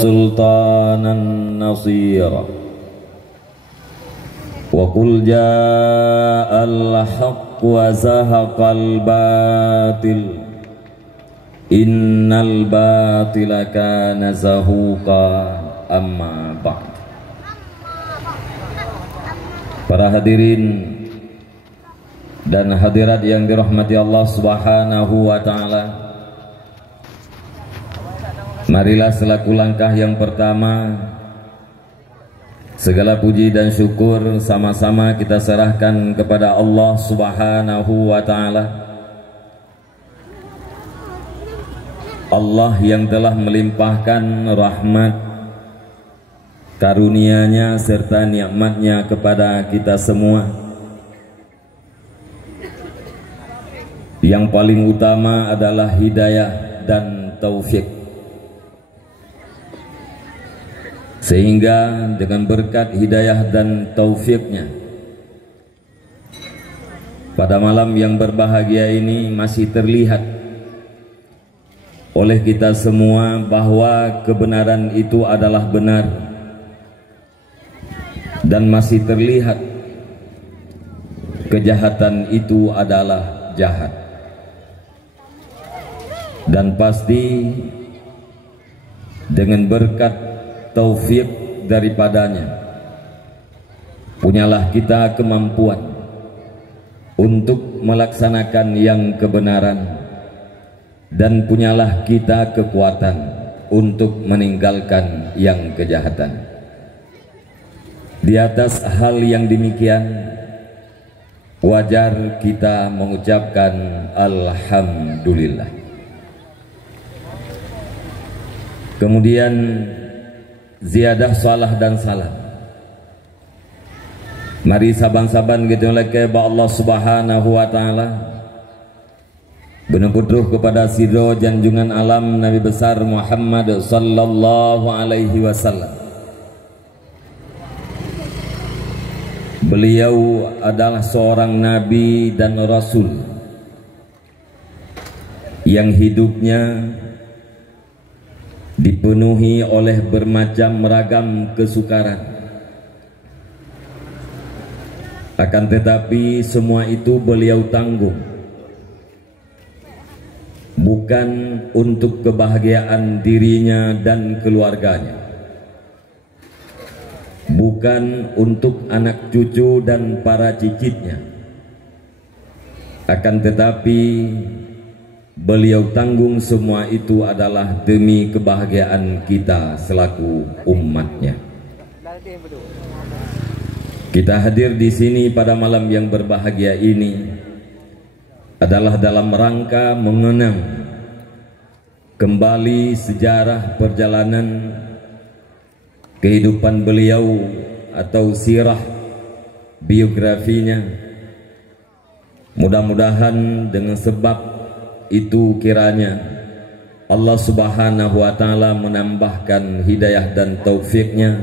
sultanan nasira wa qul ja'al haqq wa zahaqal batil innal batila kana zahuqa amma ba'd. Para hadirin dan hadirat yang dirahmati Allah Subhanahu wa taala, marilah selaku langkah yang pertama segala puji dan syukur sama-sama kita serahkan kepada Allah Subhanahu wa taala. Allah yang telah melimpahkan rahmat, karunia-Nya serta nikmat-Nya kepada kita semua. Yang paling utama adalah hidayah dan taufik. Sehingga dengan berkat hidayah dan taufiknya, pada malam yang berbahagia ini masih terlihat oleh kita semua bahwa kebenaran itu adalah benar, dan masih terlihat kejahatan itu adalah jahat. Dan pasti dengan berkat taufik daripadanya, punyalah kita kemampuan untuk melaksanakan yang kebenaran, dan punyalah kita kekuatan untuk meninggalkan yang kejahatan. Di atas hal yang demikian, wajar kita mengucapkan alhamdulillah. Kemudian ziyadah salah dan salam, mari saban-saban kita leke ba Allah Subhanahu wa taala bener-bener kepada sidro janjungan alam Nabi besar Muhammad sallallahu alaihi wasallam. Beliau adalah seorang nabi dan rasul yang hidupnya dipenuhi oleh bermacam ragam kesukaran. Akan tetapi semua itu beliau tanggung, bukan untuk kebahagiaan dirinya dan keluarganya, bukan untuk anak cucu dan para cicitnya, akan tetapi beliau tanggung semua itu adalah demi kebahagiaan kita selaku umatnya. Kita hadir di sini pada malam yang berbahagia ini adalah dalam rangka mengenang kembali sejarah perjalanan kehidupan beliau atau sirah biografinya. Mudah-mudahan dengan sebab itu kiranya Allah Subhanahu wa taala menambahkan hidayah dan taufiknya,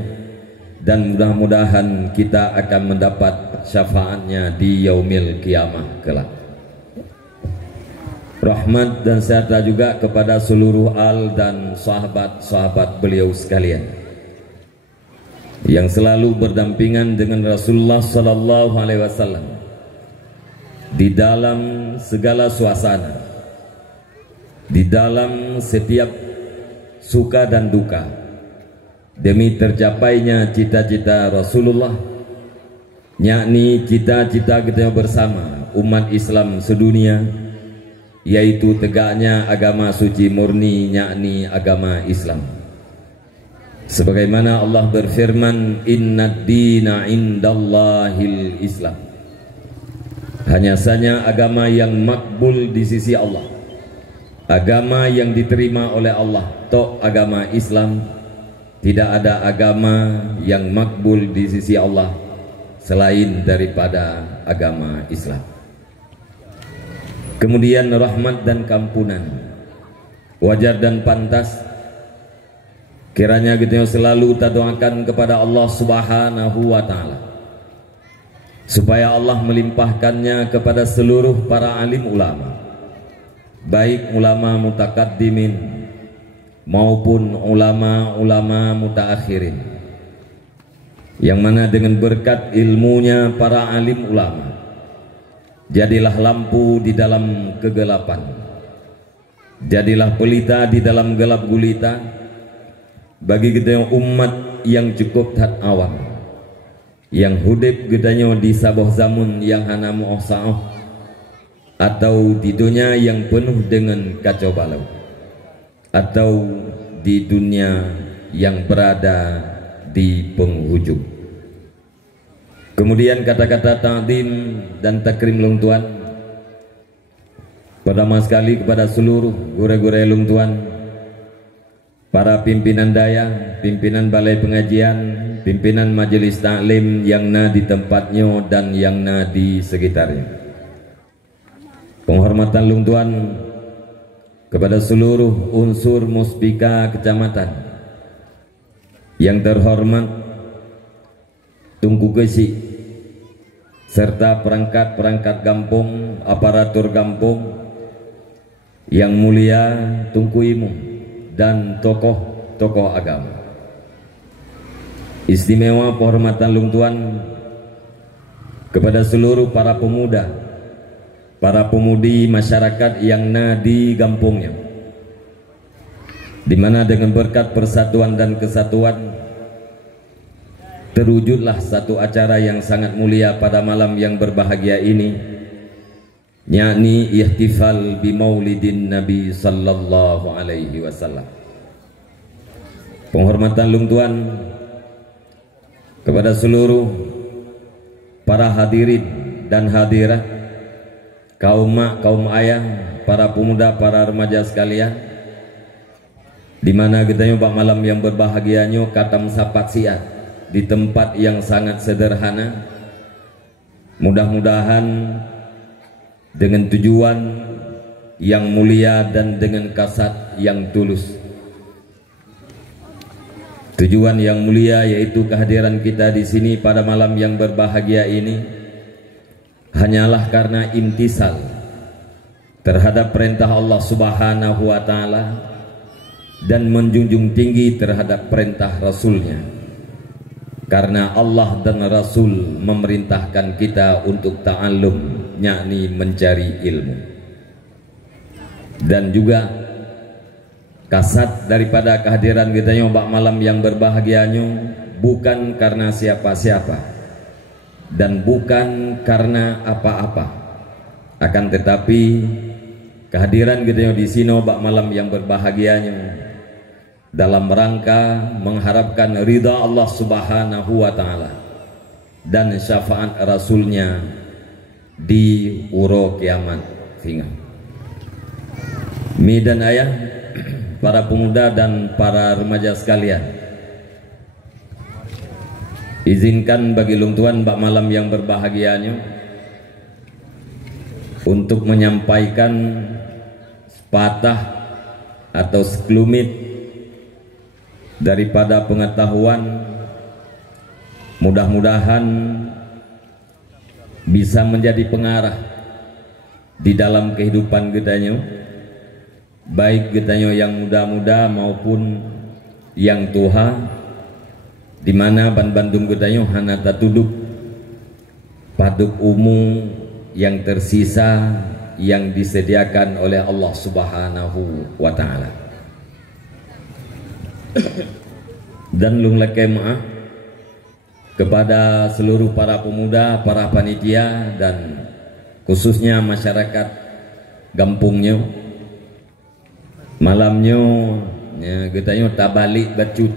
dan mudah-mudahan kita akan mendapat syafaatnya di yaumil kiamah kelak. Rahmat dan serta juga kepada seluruh al dan sahabat-sahabat beliau sekalian yang selalu berdampingan dengan Rasulullah sallallahu alaihi wasallam di dalam segala suasana, di dalam setiap suka dan duka, demi tercapainya cita-cita Rasulullah, yakni cita-cita kita bersama umat Islam sedunia, yaitu tegaknya agama suci murni, yakni agama Islam. Sebagaimana Allah berfirman, innad dina indallahil Islam, hanya saja agama yang makbul di sisi Allah, agama yang diterima oleh Allah, tok agama Islam. Tidak ada agama yang makbul di sisi Allah selain daripada agama Islam. Kemudian rahmat dan kampunan, wajar dan pantas kiranya kita selalu kita doakan kepada Allah Subhanahu wa taala supaya Allah melimpahkannya kepada seluruh para alim ulama, baik ulama mutakaddimin maupun ulama-ulama mutaakhirin, yang mana dengan berkat ilmunya para alim ulama jadilah lampu di dalam kegelapan, jadilah pelita di dalam gelap gulita bagi kita yang umat yang cukup tat awam, yang hudib gedanya di sabuh zamun yang hana mu'osaoh, atau di dunia yang penuh dengan kacau balau, atau di dunia yang berada di penghujung. Kemudian kata-kata ta'zim dan takrim Long Tuan pertama sekali kepada seluruh guru-guru Long Tuan, para pimpinan daya, pimpinan balai pengajian, pimpinan majelis taklim yang na di tempatnya dan yang na di sekitarnya. Penghormatan Long Tuan kepada seluruh unsur muspika kecamatan yang terhormat Tungku Gesi serta perangkat-perangkat kampung, aparatur kampung yang mulia Tungku Imu dan tokoh-tokoh agama. Istimewa penghormatan Long Tuan kepada seluruh para pemuda, para pemudi masyarakat yang na di kampungnya, di mana dengan berkat persatuan dan kesatuan terwujudlah satu acara yang sangat mulia pada malam yang berbahagia ini, yakni ihtifal bi maulidin Nabi sallallahu alaihi wasallam. Penghormatan Long Tuan kepada seluruh para hadirin dan hadirat, kaum mak, kaum ayah, para pemuda, para remaja sekalian, di mana kita nyoba malam yang berbahagianya katam sapat siat di tempat yang sangat sederhana, mudah-mudahan dengan tujuan yang mulia dan dengan kasat yang tulus. Tujuan yang mulia yaitu kehadiran kita di sini pada malam yang berbahagia ini hanyalah karena imtisal terhadap perintah Allah Subhanahu wa taala dan menjunjung tinggi terhadap perintah Rasulnya. Karena Allah dan Rasul memerintahkan kita untuk ta'allum, yakni mencari ilmu. Dan juga kasat daripada kehadiran kita nyoba malam yang berbahagianya bukan karena siapa-siapa dan bukan karena apa-apa, akan tetapi kehadiran kita di sini nyoba malam yang berbahagianya dalam rangka mengharapkan ridha Allah Subhanahu wa ta'ala dan syafaat Rasulnya di uro kiamat finga. Mi dan ayah, para pemuda dan para remaja sekalian, izinkan bagi Long Tuan bak malam yang berbahagianya untuk menyampaikan sepatah atau sekelumit daripada pengetahuan, mudah-mudahan bisa menjadi pengarah di dalam kehidupan kitanya, baik kitanya yang muda-muda maupun yang tua, di mana Bandung kitanya hana tatuduk paduk umum yang tersisa yang disediakan oleh Allah Subhanahu wa ta'ala. Dan lung leke maaf kepada seluruh para pemuda, para panitia dan khususnya masyarakat kampungnya, malamnya ya, kitanya tabalik bacut,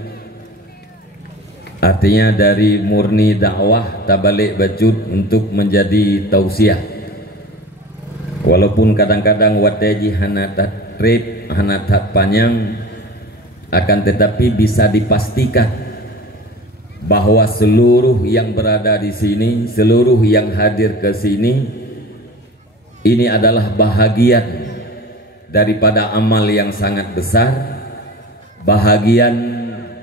artinya dari murni dakwah tabalik bacut untuk menjadi tausiah. Walaupun kadang-kadang wateji hana tatrib, hana tat panjang, akan tetapi bisa dipastikan bahwa seluruh yang berada di sini, seluruh yang hadir ke sini, ini adalah bahagian daripada amal yang sangat besar, bahagian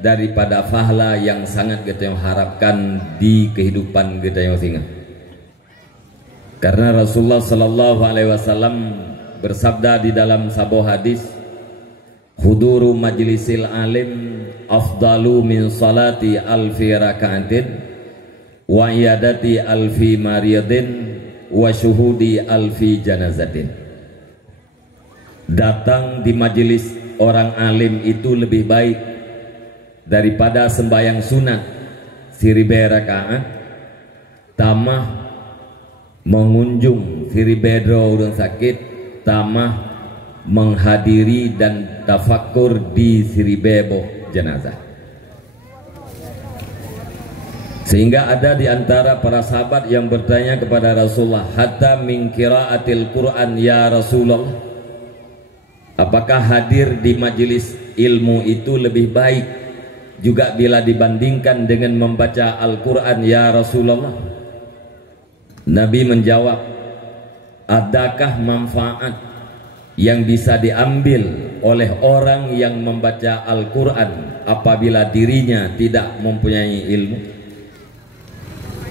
daripada pahala yang sangat kita harapkan di kehidupan kita yang singa. Karena Rasulullah Sallallahu Alaihi Wasallam bersabda di dalam sebuah hadis, huduru majlisil alim afdalu min salati alfi raka'atin wa iyadati alfi maridin wa syuhudi alfi janazatin. Datang di majelis orang alim itu lebih baik daripada sembahyang sunat siribe rakaat, tamah mengunjung siribedro orang sakit, tamah menghadiri dan tafakur di siribebo jenazah. Sehingga ada di antara para sahabat yang bertanya kepada Rasulullah, hatta min qiraatil Quran ya Rasulullah, apakah hadir di majelis ilmu itu lebih baik juga bila dibandingkan dengan membaca Al-Quran ya Rasulullah? Nabi menjawab, adakah manfaat yang bisa diambil oleh orang yang membaca Al-Quran apabila dirinya tidak mempunyai ilmu?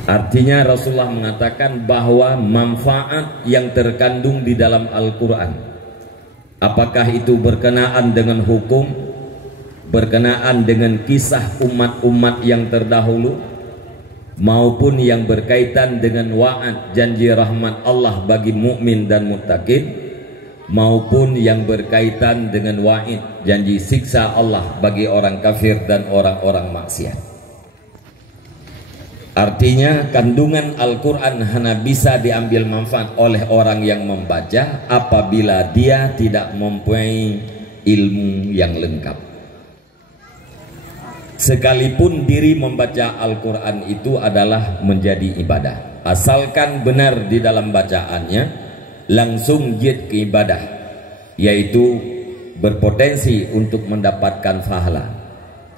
Artinya Rasulullah mengatakan bahwa manfaat yang terkandung di dalam Al-Quran, apakah itu berkenaan dengan hukum, berkenaan dengan kisah umat-umat yang terdahulu, maupun yang berkaitan dengan wa'ad janji rahmat Allah bagi mukmin dan muttaqin, maupun yang berkaitan dengan wa'id janji siksa Allah bagi orang kafir dan orang-orang maksiat. Artinya kandungan Al-Quran hanya bisa diambil manfaat oleh orang yang membaca apabila dia tidak mempunyai ilmu yang lengkap. Sekalipun diri membaca Al-Quran itu adalah menjadi ibadah, asalkan benar di dalam bacaannya, langsung jid ke ibadah, yaitu berpotensi untuk mendapatkan pahala.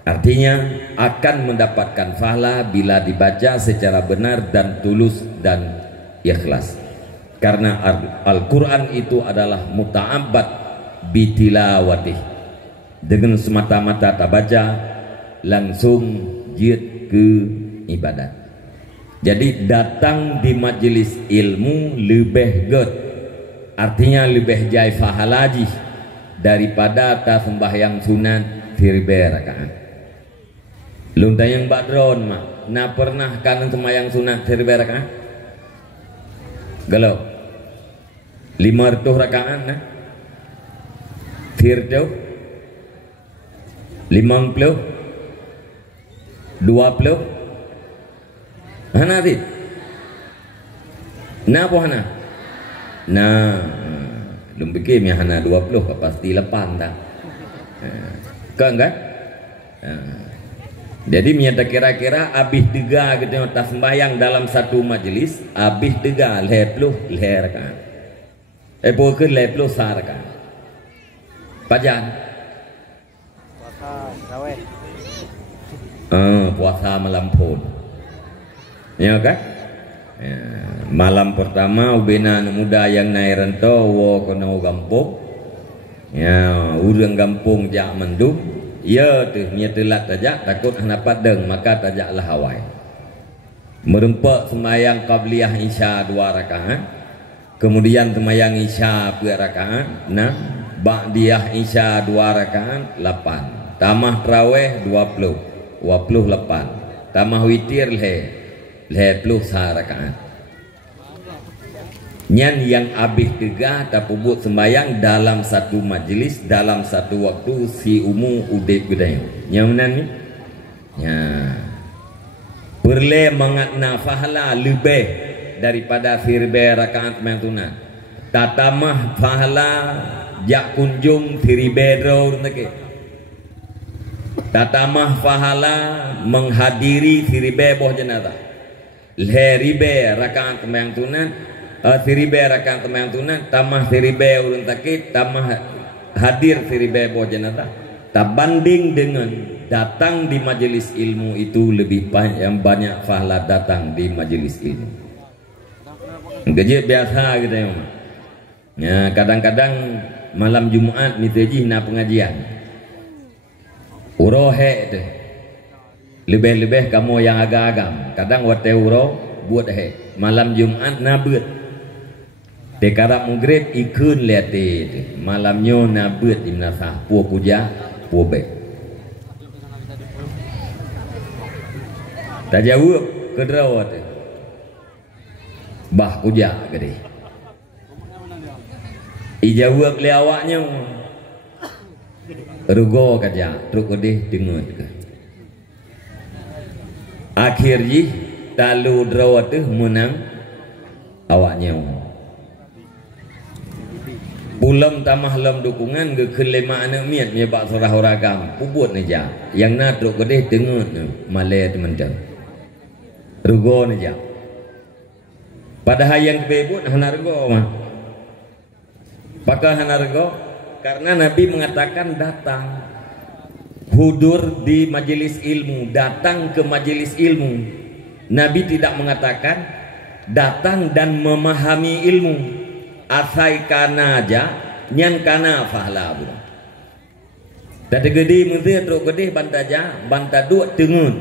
Artinya akan mendapatkan pahala bila dibaca secara benar dan tulus dan ikhlas. Karena Al-Quran itu adalah muta'abbad bitilawatih, dengan semata-mata tak baca langsung jid ke ibadat. Jadi datang di majelis ilmu lebih good, artinya lebih jai fahalaji daripada tak sembahyang sunat firbe rakaat. Lunta yang badron mak, na pernah kan sembahyang sunat firbe rakaat? Galau 500 rakaat na firdo 50 20 hana dit na po hana na lumpiki mi hana 20 pasti lepan tak kan jadi miata kira-kira abih tiga gitu tak sembahyang dalam satu majelis, abih tiga lepluh leher kan pokok lepluh sar kan pajan puasa malam pun ya kan ya, malam pertama ubena muda yang naik rentau wo kono gampung ya urang gampung jak mendung ya tuh nya telat tajak takut hanapat deng maka tajaklah hawai merempak sembahyang qabliyah isya 2 rakaat, kemudian sembahyang isya 2 rakaat 6, ba'diyah isya 2 rakaat 8, tamah tarawih 28, tamah witir le plus rakaat. Nyan yang abih tiga tapubut sembayang dalam satu majlis dalam satu waktu si umu udip gedai. Yang mana ni? Ya. Perle mengatna fahala lebih daripada firbe rakaat mentunat. Tatamah fahala jak kunjung firibedro nake. Tatamah fahala menghadiri firibe boh jenazah. Leribe rakaat mentunat. Siribe rakaat temayang tunat, tamah siribe urun takit, tamah hadir siribe boh jenazah. Tak banding dengan datang di majelis ilmu itu lebih banyak pahala datang di majelis ilmu. Gaji biasa gitu ya. Ya kadang-kadang malam Jumat miteji na pengajian. Urohe itu lebih-lebih kamu yang agak-agam. Kadang wate uro buat he malam Jumat na buat. Dekarap mugrib ikun liate malamnya nabut di menasah puak kuja puak bek. Tak jawab ke derawat bah kuja gede. Ijawab le awaknya rugo kaja truk gede dengar ke. Akhirnya talu derawat tu menang awaknya. Pulam tamah lam dukungan ke kelima anak miat menyebab surah oragam pubut aja yang nak truk gede dengar malai teman-teman rugo aja. Padahal yang kebebut hana rugo mah. Pakal hana rugo karena Nabi mengatakan datang hudur di majelis ilmu, datang ke majelis ilmu. Nabi tidak mengatakan datang dan memahami ilmu. Asai kana aja nyan kana fahla bu. Tadi gede mesti truk gede bantaja banta dua tengut.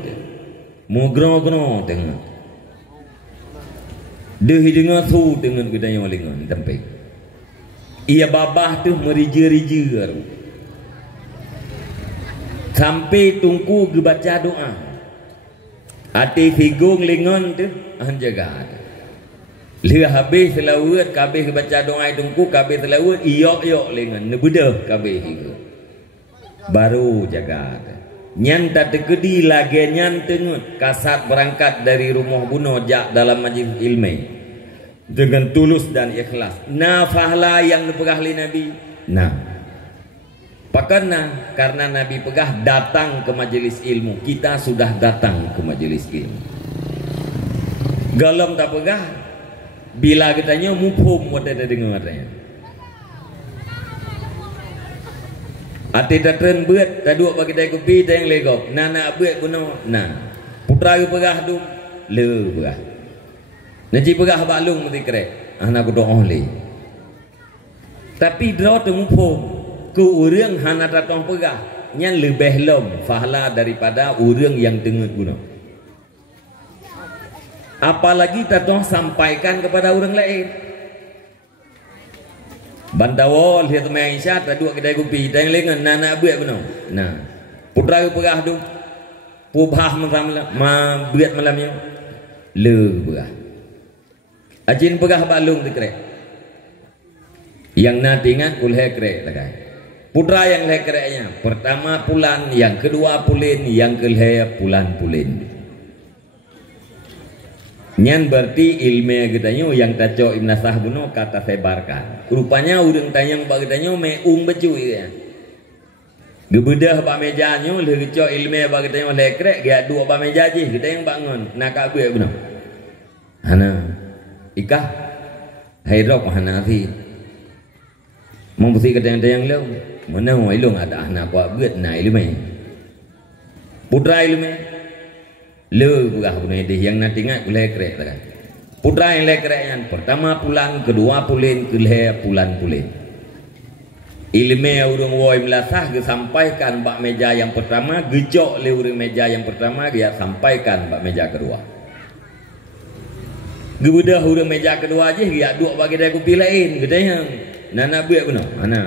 Mugro-gro tengut. Dehi dengar tu dengan gedanya walingan tempe. Ia babah tu merija-rija sampai tungku ke baca doa. Ati figung lingon tu anjaga. Lihat habis selawat kabeh ke baca doa tungku kabeh selawat iyok-iyok lingon nebedah kabeh itu. Baru jaga. Nyan tak tegedi lagi nyan tengut kasat berangkat dari rumah bunuh jak dalam majlis ilmu dengan tulus dan ikhlas. Nah fahla yang dipegah oleh Nabi. Nah pakarna karena Nabi pegah datang ke majlis ilmu. Kita sudah datang ke majlis ilmu. Galam tak pegah bila kitanya mufhum ada dengar katanya. Ati datren buat taduk bagi dai kopi tayang legok nana buat buno nah putra yu pegah tu le pegah naji pegah balung mesti krek anak doa le tapi draw tu mufo ku urang hana datang pegah nyan lebih lom fahla daripada urang yang dengut buno apalagi tatong sampaikan kepada orang lain. Bantawol dia temai Aisyah tak dua kedai kopi dan lengan nana buat benar. Nah, putra yu pegah tu pubah malam ma buat malamnya le pegah. Ajin pegah balung tu krek. Yang nak ingat ulhe krek takai. Putra yang le kreknya pertama pulan, yang kedua pulin, yang kelhe pulan pulin. Nyan berarti ilmu katanya yang taco Ibn Sah buno kata sebarkan. Rupanya udang tanyang bagi tanya meung becu ya. Gebedah bak mejanya le geco ilmu bagi tanya lekrek dia dua bak meja je kita yang bangun nak abu buno. Hana ikah hairok hana fi. Membusi kata yang leu mana ilung ada anak kuat buat na ilmu. Putra ilmu le buah bunyi dia yang nanti ingat boleh kerek tak? Putra yang lekrek yang pertama pulan, kedua pulin, kelih pulan pulin. Ilmu urang woi melasah dia sampaikan bak meja yang pertama, gejok le urang meja yang pertama dia sampaikan bak meja kedua. Gebudah urang meja kedua aje dia dua bagi dia kopi lain katanya. Nana buat benar, mana?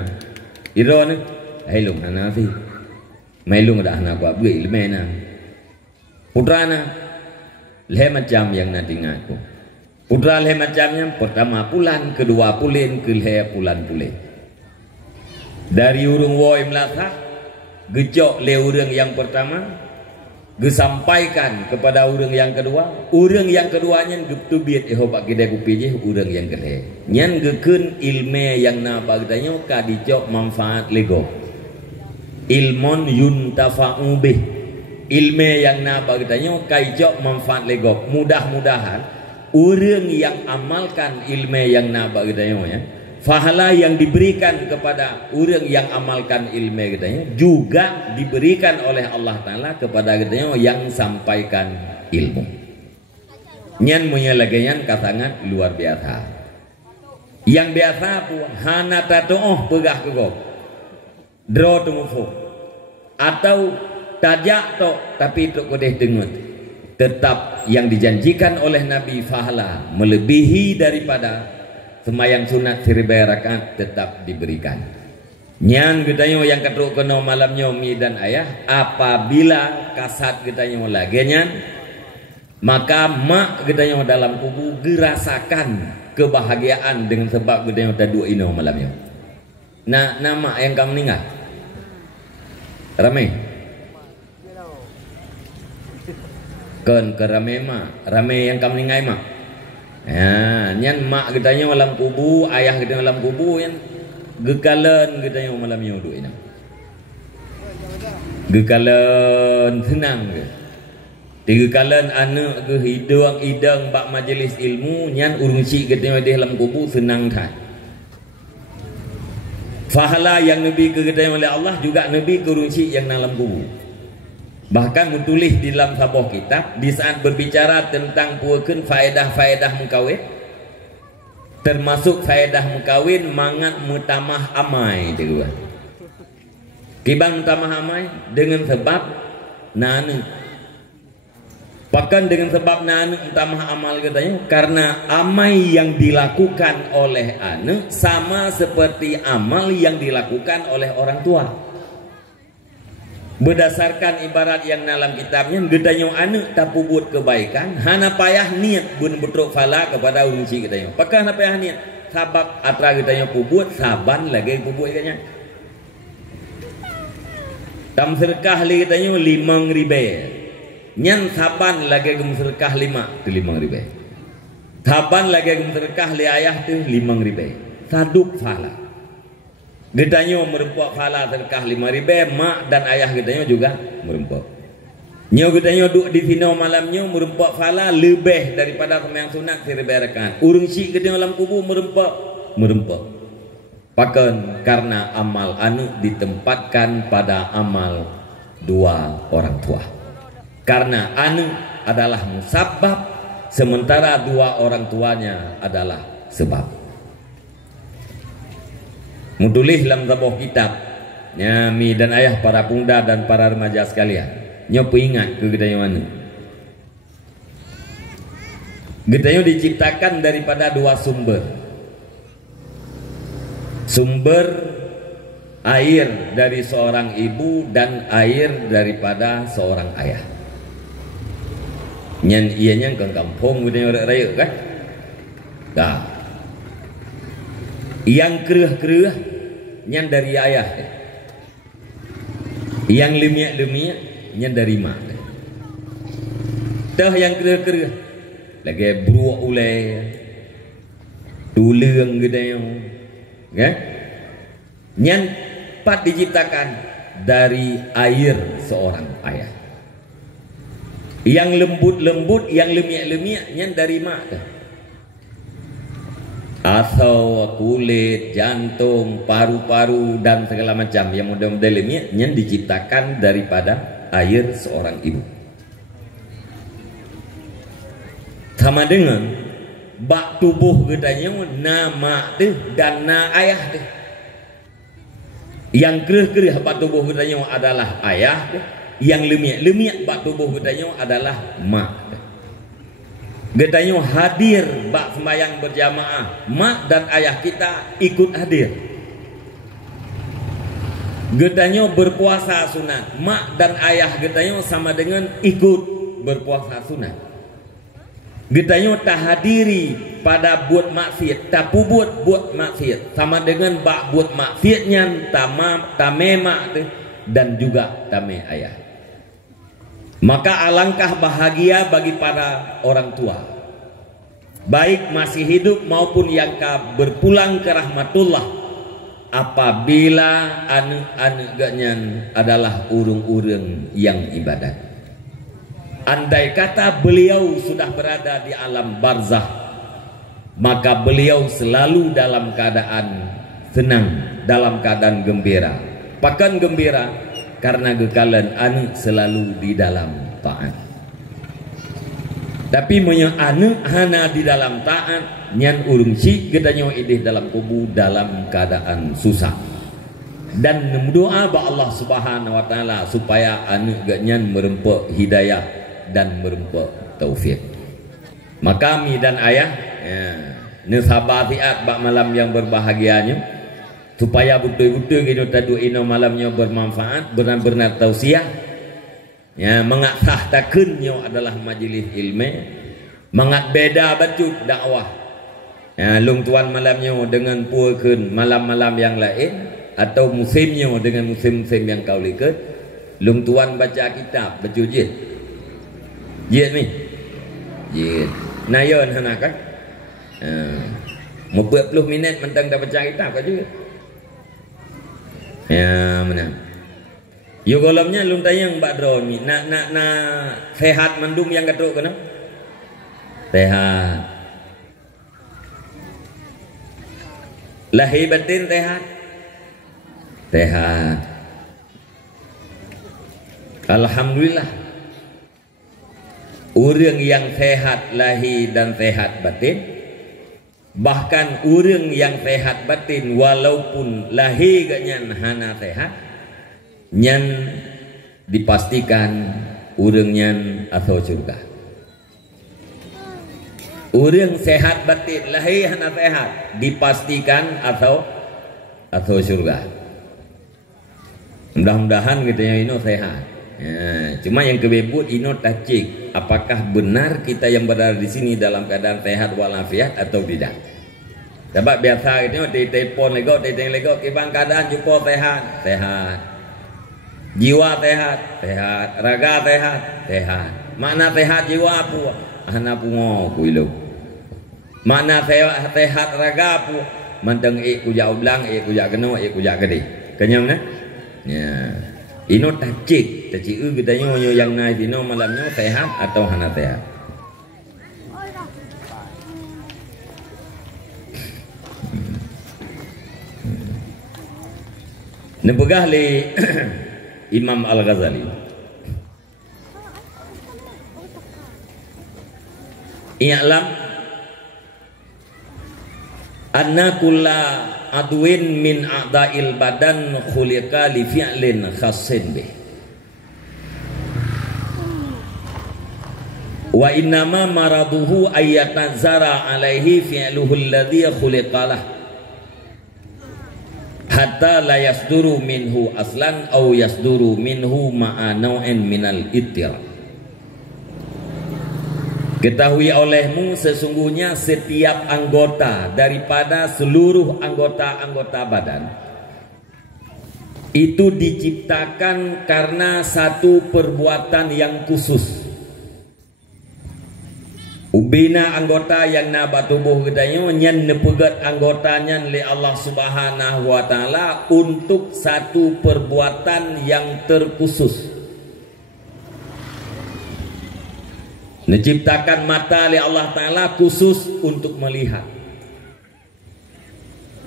Iron helung nana fi. Melung dah anak buat buat ilmu na. Putra na leh macam yang nanti ngaku. Putra leh macamnya pertama pulan, kedua pulin, kelih pulan pulin. Dari urung woi melasah, gejok le urang yang pertama, gesampaikan kepada urang yang kedua. Urang yang keduanya getu biat ehobak kedai kopi je urang yang kelih. Nyan gekun ilmu yang na bagdanya kadijok manfaat lego. Ilmon yuntafa'u bih. Ilmu yang nak bagdanya kaijok manfaat legok. Mudah-mudahan orang yang amalkan ilmu yang nak bagdanya ya, fahala yang diberikan kepada orang yang amalkan ilmu katanya juga diberikan oleh Allah Taala kepada katanya yang sampaikan ilmu. Nyan punya lagian kasangat luar biasa. Yang biasa pun hana tatoh pegah kegok. Draw tumufu atau tajak tok tapi tok kodeh dengut. Tetap yang dijanjikan oleh Nabi fahala melebihi daripada sembahyang sunat 1000 rakaat tetap diberikan. Nyan getanyo yang katruk kena malamnya mi dan ayah, apabila kasat getanyo lagi nyan, maka mak getanyo dalam kubu gerasakan kebahagiaan dengan sebab getanyo tadu ino malamnya. Nah, nama yang kamu meninggal ramai kan ke ramai mak, ramai yang kamu meninggal mak. Ya, nyan mak getanyo dalam kubu, ayah getanyo dalam kubu yang gekalan getanyo malamnya duk ina. Gekalan senang ke. Tiga kalan anak ke hidang idang bak majlis ilmu nyan urung cik getanyo di dalam kubu senang tak. Fahala yang Nabi kegetanyo oleh Allah juga Nabi urung cik yang dalam kubu. Bahkan menulis di dalam sebuah kitab di saat berbicara tentang puakeun faedah-faedah mengkawin, termasuk faedah mengkawin mangat mutamah amai juga. Kibang mutamah amai dengan sebab nanu. Bahkan dengan sebab nanu mutamah amal katanya karena amai yang dilakukan oleh anak sama seperti amal yang dilakukan oleh orang tua. Berdasarkan ibarat yang dalam kitabnya gedanyo anak tak buat kebaikan hana payah niat bun betruk fala kepada unci gedanyo. Apakah hana payah niat? Sabab atra gedanyo buat saban lagi buat katanya. Tam sedekah li gedanyo 5.000. Nyan saban lagi gem sedekah 5 tu 5.000. Saban lagi gem sedekah li ayah tu 5.000. Saduk fala. Gedanyo merempok fala sedekah 5.000, mak dan ayah gedanyo juga merempok. Nyo gedanyo duk di sini malamnya merempok fala lebih daripada sembahyang sunat 1000 rakaat. Urung syik gedanyo dalam kubur merempok. Pakan karena amal anu ditempatkan pada amal dua orang tua. Karena anu adalah musabab sementara dua orang tuanya adalah sebab. Menulis dalam sebuah kitab nyami dan ayah para bunda dan para remaja sekalian nyopo ingat ke gedanyo mana gedanyo diciptakan daripada dua sumber air dari seorang ibu dan air daripada seorang ayah. Nyan ianya ke kampung gedanyo raya kan dah. Yang kerah-kerah nyan dari ayah, yang lemiak-lemiak nyan dari mak. Dah yang kerah-kerah lagi beruak ulai tulung gedayo kan nyan pat diciptakan dari air seorang ayah. Yang lembut-lembut, yang lemiak-lemiak nyan dari mak. Atau kulit, jantung, paru-paru dan segala macam yang mudah-mudah lemiak yang diciptakan daripada air seorang ibu. Sama dengan bak tubuh katanya nama tu dan na ayah tu. Yang kerah-kerah bak tubuh katanya adalah ayah tu. Yang lemiak-lemiak bak tubuh katanya adalah mak tu. Getanyo hadir bak sembahyang berjamaah, mak dan ayah kita ikut hadir. Getanyo berpuasa sunat, mak dan ayah getanyo sama dengan ikut berpuasa sunat. Getanyo tak hadiri pada buat maksiat, tak buat maksiat sama dengan bak buat maksiatnya tame mak dan juga tame ayah. Maka alangkah bahagia bagi para orang tua, baik masih hidup maupun yang berpulang ke rahmatullah, apabila anak-anak ganyan adalah urung-urung yang ibadat. Andai kata beliau sudah berada di alam barzah, maka beliau selalu dalam keadaan senang, dalam keadaan gembira. Pakan gembira karena gekalan anak selalu di dalam taat. Tapi punya anak hana di dalam taat nyan urung si gedanyo idih dalam kubu dalam keadaan susah. Dan berdoa ba Allah Subhanahu wa taala supaya anak ganyan merempok hidayah dan merempok taufik. Maka kami dan ayah ne sabar siat bak malam yang berbahagianya, supaya betul-betul kita tadu ino malamnya bermanfaat, benar-benar tausiah. Ya, mengat sah takunnya adalah majlis ilmu, mengat beda betul dakwah. Ya, lung tuan malamnya dengan puakeun malam-malam yang lain, atau musimnya dengan musim-musim yang kau lihat. Lung tuan baca kitab betul je. Je ni. Je. Nayon hana kan? 40 minit mentang dah baca kitab kan juga. Ya, mana? Yo golamnya lung tayang bak dro ni. Nak sehat mandung yang katuk kana? Sehat. Lahir batin sehat. Sehat. Alhamdulillah. Orang yang sehat lahir dan sehat batin, bahkan orang yang sehat batin walaupun lahir ganyan hana sehat, nyan dipastikan orang nyan atau surga. Orang sehat batin lahir hana sehat dipastikan atau surga. Mudah-mudahan kita yang ini sehat. Ya, cuma yang kebebut ino tacik, apakah benar kita yang berada di sini dalam keadaan sehat walafiat atau tidak? Sebab biasa itu telefon lego, kibang keadaan jumpa sehat, jiwa sehat, raga sehat. Mana sehat jiwa apa? Anak pungo kuilu. Mana sehat raga apa? Manteng kuja ulang, kuja keno, kuja gede. Kenyang na? Ya. Ino tacik kita yang naik ino malamnya sehat atau hana sehat. Nepegah li Imam Al-Ghazali. I'lam anna kulla adwin min a'da'il badan khuliqa li fi'lin khassin bih. Wa innama maraduhu ayyatazara alaihi fi'luhu alladhi khuliqalah hatta la yasduru minhu aslan aw yasduru minhu ma'a naw'in minal ittir. Ketahui olehmu sesungguhnya setiap anggota daripada seluruh anggota-anggota badan itu diciptakan karena satu perbuatan yang khusus. Ubina anggota yang naba tubuh kedayo nyen nepegat anggotanya oleh Allah Subhanahu wa taala untuk satu perbuatan yang terkhusus. Menciptakan mata oleh Allah Ta'ala khusus untuk melihat.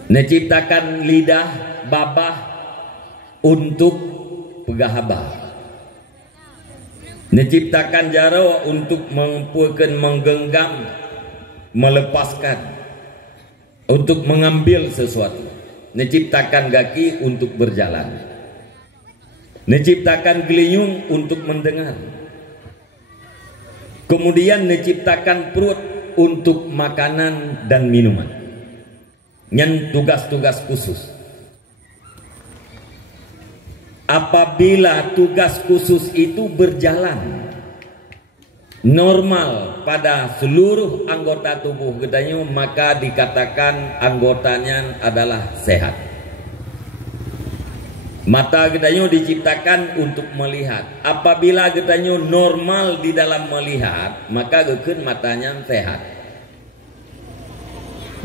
Menciptakan lidah babah untuk pegahaba. Menciptakan jaro untuk menggenggam, melepaskan, untuk mengambil sesuatu. Menciptakan kaki untuk berjalan. Menciptakan geliung untuk mendengar. Kemudian menciptakan perut untuk makanan dan minuman. Yang tugas-tugas khusus. Apabila tugas khusus itu berjalan normal pada seluruh anggota tubuh kita, maka dikatakan anggotanya adalah sehat. Mata kitanya diciptakan untuk melihat. Apabila kitanya normal di dalam melihat, maka gekeun matanya sehat.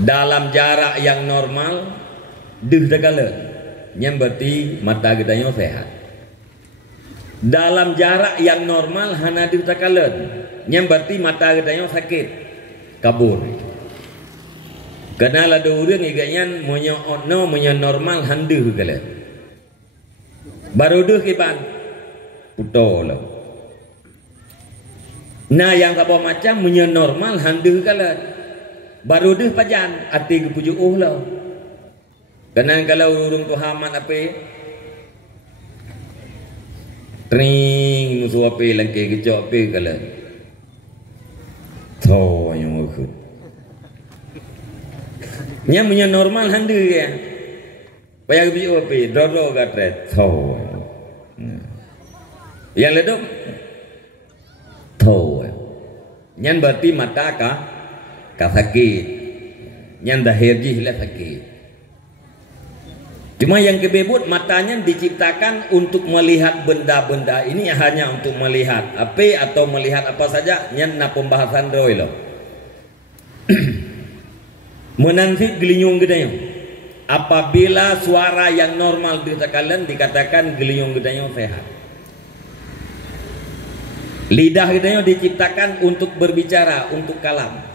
Dalam jarak yang normal, deuh tegaleun, nya berarti mata kitanya sehat. Dalam jarak yang normal hana deuh tegaleun, nya berarti mata kitanya sakit, kabur. Karena ada urang iganyan monya normal handeuh galeun. Baru deh kiban puto lo. Nah yang apa macam punya normal handeuh kala. Baru deh pajan ati kepuju lo. Karena kalau urung tu haman apa? Tring musuh apa langke kecok apa kala. Tho yang ukut. Nya punya normal hande ya. Payah biji opi, dodo gatret. Tho. Yang ledok tho. Nyan berarti mata ka sakit. Nyan dahir ji hilang sakit. Cuma yang kebebut matanya diciptakan untuk melihat benda-benda ini, hanya untuk melihat apa atau melihat apa saja. Nyan na pembahasan roy lo. Menanti gelinyung gedanya. Apabila suara yang normal dikatakan gelinyung gedanya sehat. Lidah gedanya diciptakan untuk berbicara, untuk kalam.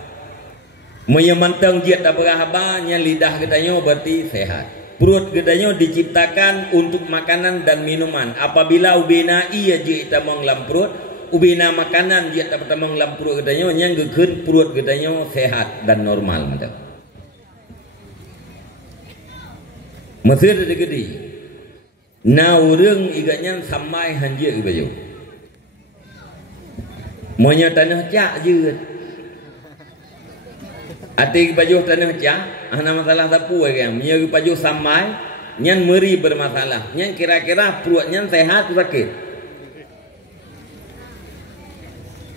Menyemantang jiat apa-apa, lidah gedanya berarti sehat. Perut gedanya diciptakan untuk makanan dan minuman. Apabila ubina iya je kita menglam perut, ubina makanan je tak pertama menglam perut gedanya, yang gekeun perut gedanya sehat dan normal macam. Mesir ada gede. Na urang iganya samai hanje ibayu. Monya tanah cak je. Ati baju tanah cak, ana masalah sapu kan. Nya baju samai, nyan meri bermasalah. Nyan kira-kira perutnya sehat atau sakit?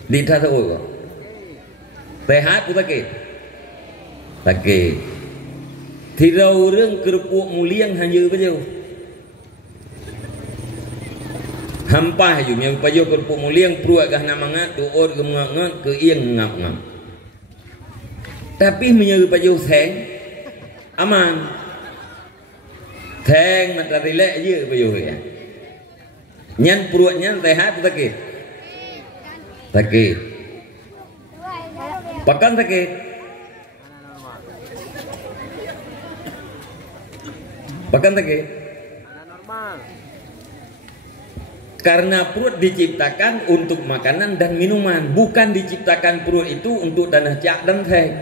Dita tahu. Sehat atau sakit? Sakit. Tidak orang kerupuk muliang hanya baju. Hampah je yang baju kerupuk muliang perut gah namangat, tuor gemangat, ke ieng ngap-ngap. Tapi menyeru baju seng aman. Seng mata relax je baju ya. Nyan perutnya sehat atau sakit? Sakit. Pakan sakit. Pakan sakit. Karena perut diciptakan untuk makanan dan minuman, bukan diciptakan perut itu untuk tanah cak dan seng.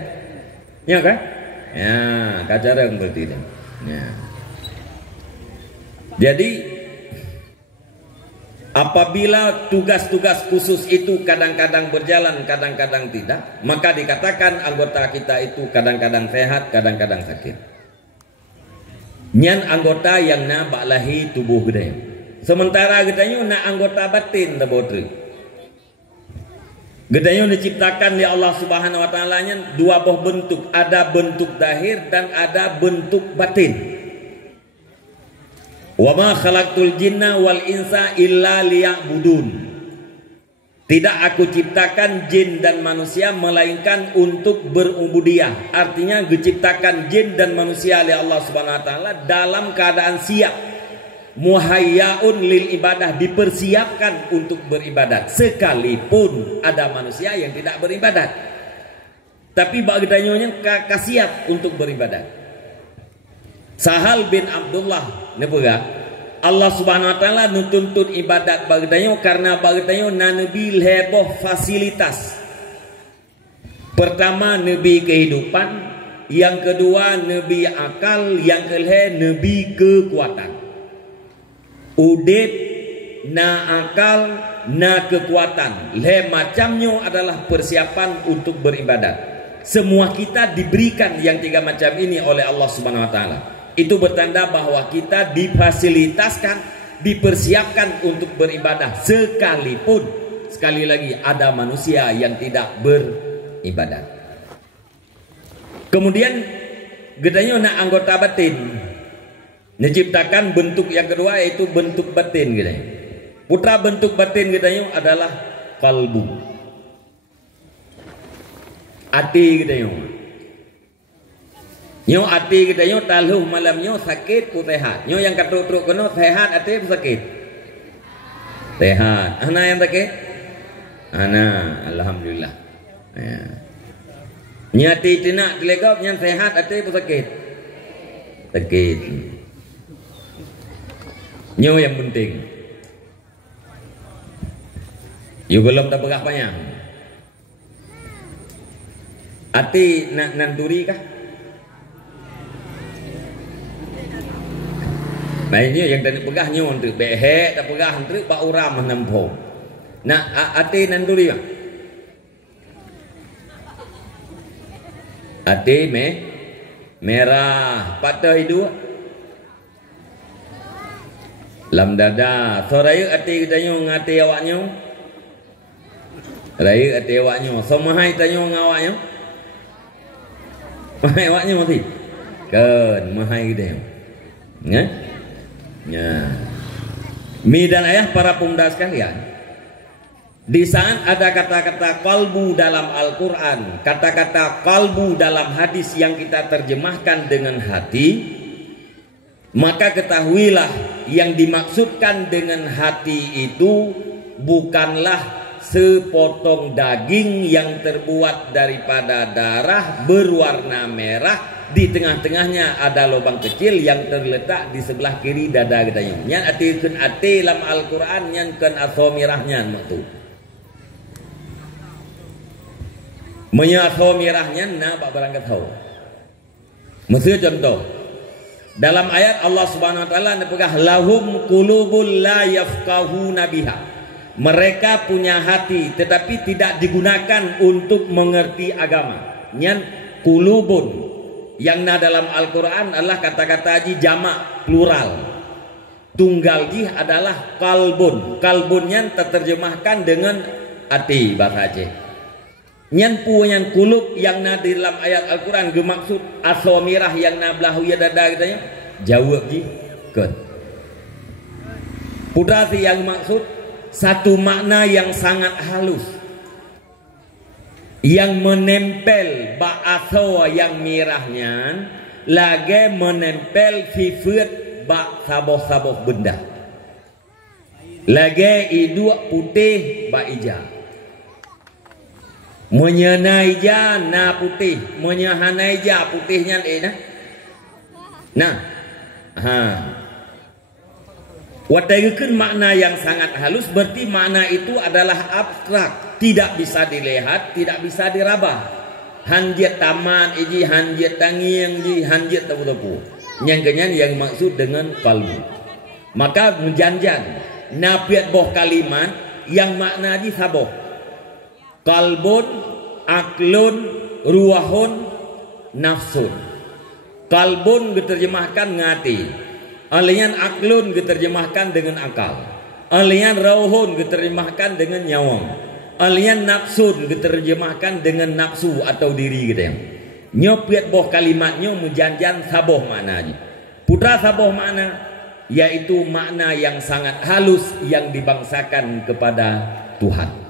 Ya kan? Ya, kacarang berarti. Ya. Jadi apabila tugas-tugas khusus itu kadang-kadang berjalan, kadang-kadang tidak, maka dikatakan anggota kita itu kadang-kadang sehat, kadang-kadang sakit. Nyan anggota yang na baklahi tubuh gede. Sementara gedanya na anggota batin da bodri. Gedanya diciptakan oleh Allah Subhanahu wa taala nya dua buah bentuk, ada bentuk zahir dan ada bentuk batin. Wa ma khalaqtul jinna wal insa illa liya'budun. Tidak aku ciptakan jin dan manusia melainkan untuk berubudiyah. Artinya diciptakan jin dan manusia oleh Allah Subhanahu wa taala dalam keadaan siap. Muhayyaun lil ibadah, dipersiapkan untuk beribadat, sekalipun ada manusia yang tidak beribadat, tapi bagdanya kasiap untuk beribadat. Sahal bin Abdullah nepega Allah Subhanahu wa taala nuntut ibadat bagdanya karena bagdanya nabi heboh fasilitas. Pertama nabi kehidupan, yang kedua nabi akal, yang ketiga nabi kekuatan. Udip na akal na kekuatan, le macamnya adalah persiapan untuk beribadat. Semua kita diberikan yang tiga macam ini oleh Allah Subhanahu wa taala. Itu bertanda bahwa kita difasilitaskan, dipersiapkan untuk beribadah, sekalipun sekali lagi ada manusia yang tidak beribadat. Kemudian gedanya na anggota batin. Diciptakan bentuk yang kedua yaitu bentuk batin gitu. Putra bentuk batin gitu adalah kalbu. Ati gitu. Nyo ati gitu taluh malamnya sakit ku sehat. Nyo yang katruk-truk kono sehat ati sakit. Sehat. Ana yang sakit? Ana alhamdulillah. Ya. Nyati tina telegop yang sehat ati sakit. Sakit. Nyo yang penting. You belum tak berah banyak. Ati nak nanturi kah? Mainnya yang tadi pegah nyo untuk behe tak pegah untuk pak uram menempuh. Nak ati nanturi kah? Ati merah patah hidu lam dada so raya ati tanyo ngati awaknyo raya ati awaknyo so mahai tanyo ngawaknyo mahai awaknyo mati kan mahai dia ya mi dan ayah para pemuda sekalian, di saat ada kata-kata kalbu dalam Al-Quran, kata-kata kalbu dalam hadis yang kita terjemahkan dengan hati, maka ketahuilah yang dimaksudkan dengan hati itu bukanlah sepotong daging yang terbuat daripada darah berwarna merah, di tengah-tengahnya ada lubang kecil yang terletak di sebelah kiri dada katanya. Nyan ati dalam Al-Quran nyan kan athomirahnya maksud. Menyahomirahnya na pak barang tahu. Maksud contoh dalam ayat Allah Subhanahu wa taala nepegah lahum qulubul la yafqahuna biha. Mereka punya hati tetapi tidak digunakan untuk mengerti agama. Nyan qulubun yang na dalam Al-Quran adalah kata-kata haji jamak plural. Tunggal jih adalah kalbun. Kalbunnya terjemahkan dengan hati bahasa Aceh. Nyan punya kulub yang na di dalam ayat Al-Quran gemaksud asomirah yang na belahu ya dada katanya jawab ji kan pudrasi yang maksud satu makna yang sangat halus yang menempel ba'aso yang mirahnya lagi menempel sifat bak saboh-saboh benda lagi idua putih bak ijah menyenaija na putih menyehanaija putihnya nah wadaikeun makna yang sangat halus berarti makna itu adalah abstrak, tidak bisa dilihat, tidak bisa diraba. Hanjiat taman iji hanjiat tangiang ji hanjiat tapu-tapu nyangkenyan yang maksud dengan kalbu. Maka menjanjan nabiat boh kalimat yang makna ji saboh kalbun, aklun, ruahun, nafsun. Kalbun diterjemahkan ngati, alian aklun diterjemahkan dengan akal, alian rauhun diterjemahkan dengan nyawang, alian nafsun diterjemahkan dengan nafsu atau diri gitu ya. Nyopiat boh kalimatnya menjanjan saboh makna. Putra saboh makna yaitu makna yang sangat halus yang dibangsakan kepada Tuhan.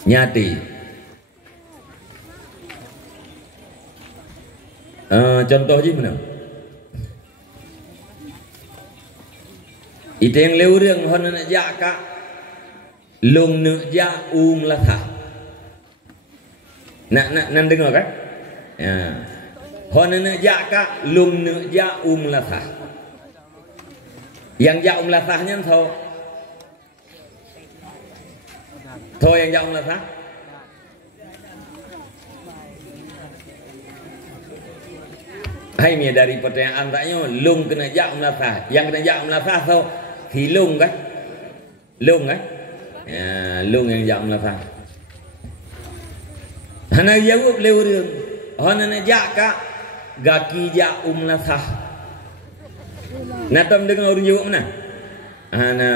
Nyati contoh je mana itu yang leu rương hon nak jak kak lung nak jak latah nak dengar kan ya hon nak jak kak lung nak jak latah yang jak latahnya Thôi yang jauh lah sah. Hai mi dari pertanyaan taknya lung kena jauh lah sah. Yang kena jauh lah sah so thì lung kan? Lung kan? Ya, lung yang jauh lah sah. Hana jawab leu rương. Hana nak jak kak gaki jak lah sah. Natam dengar orang jawab mana? Hana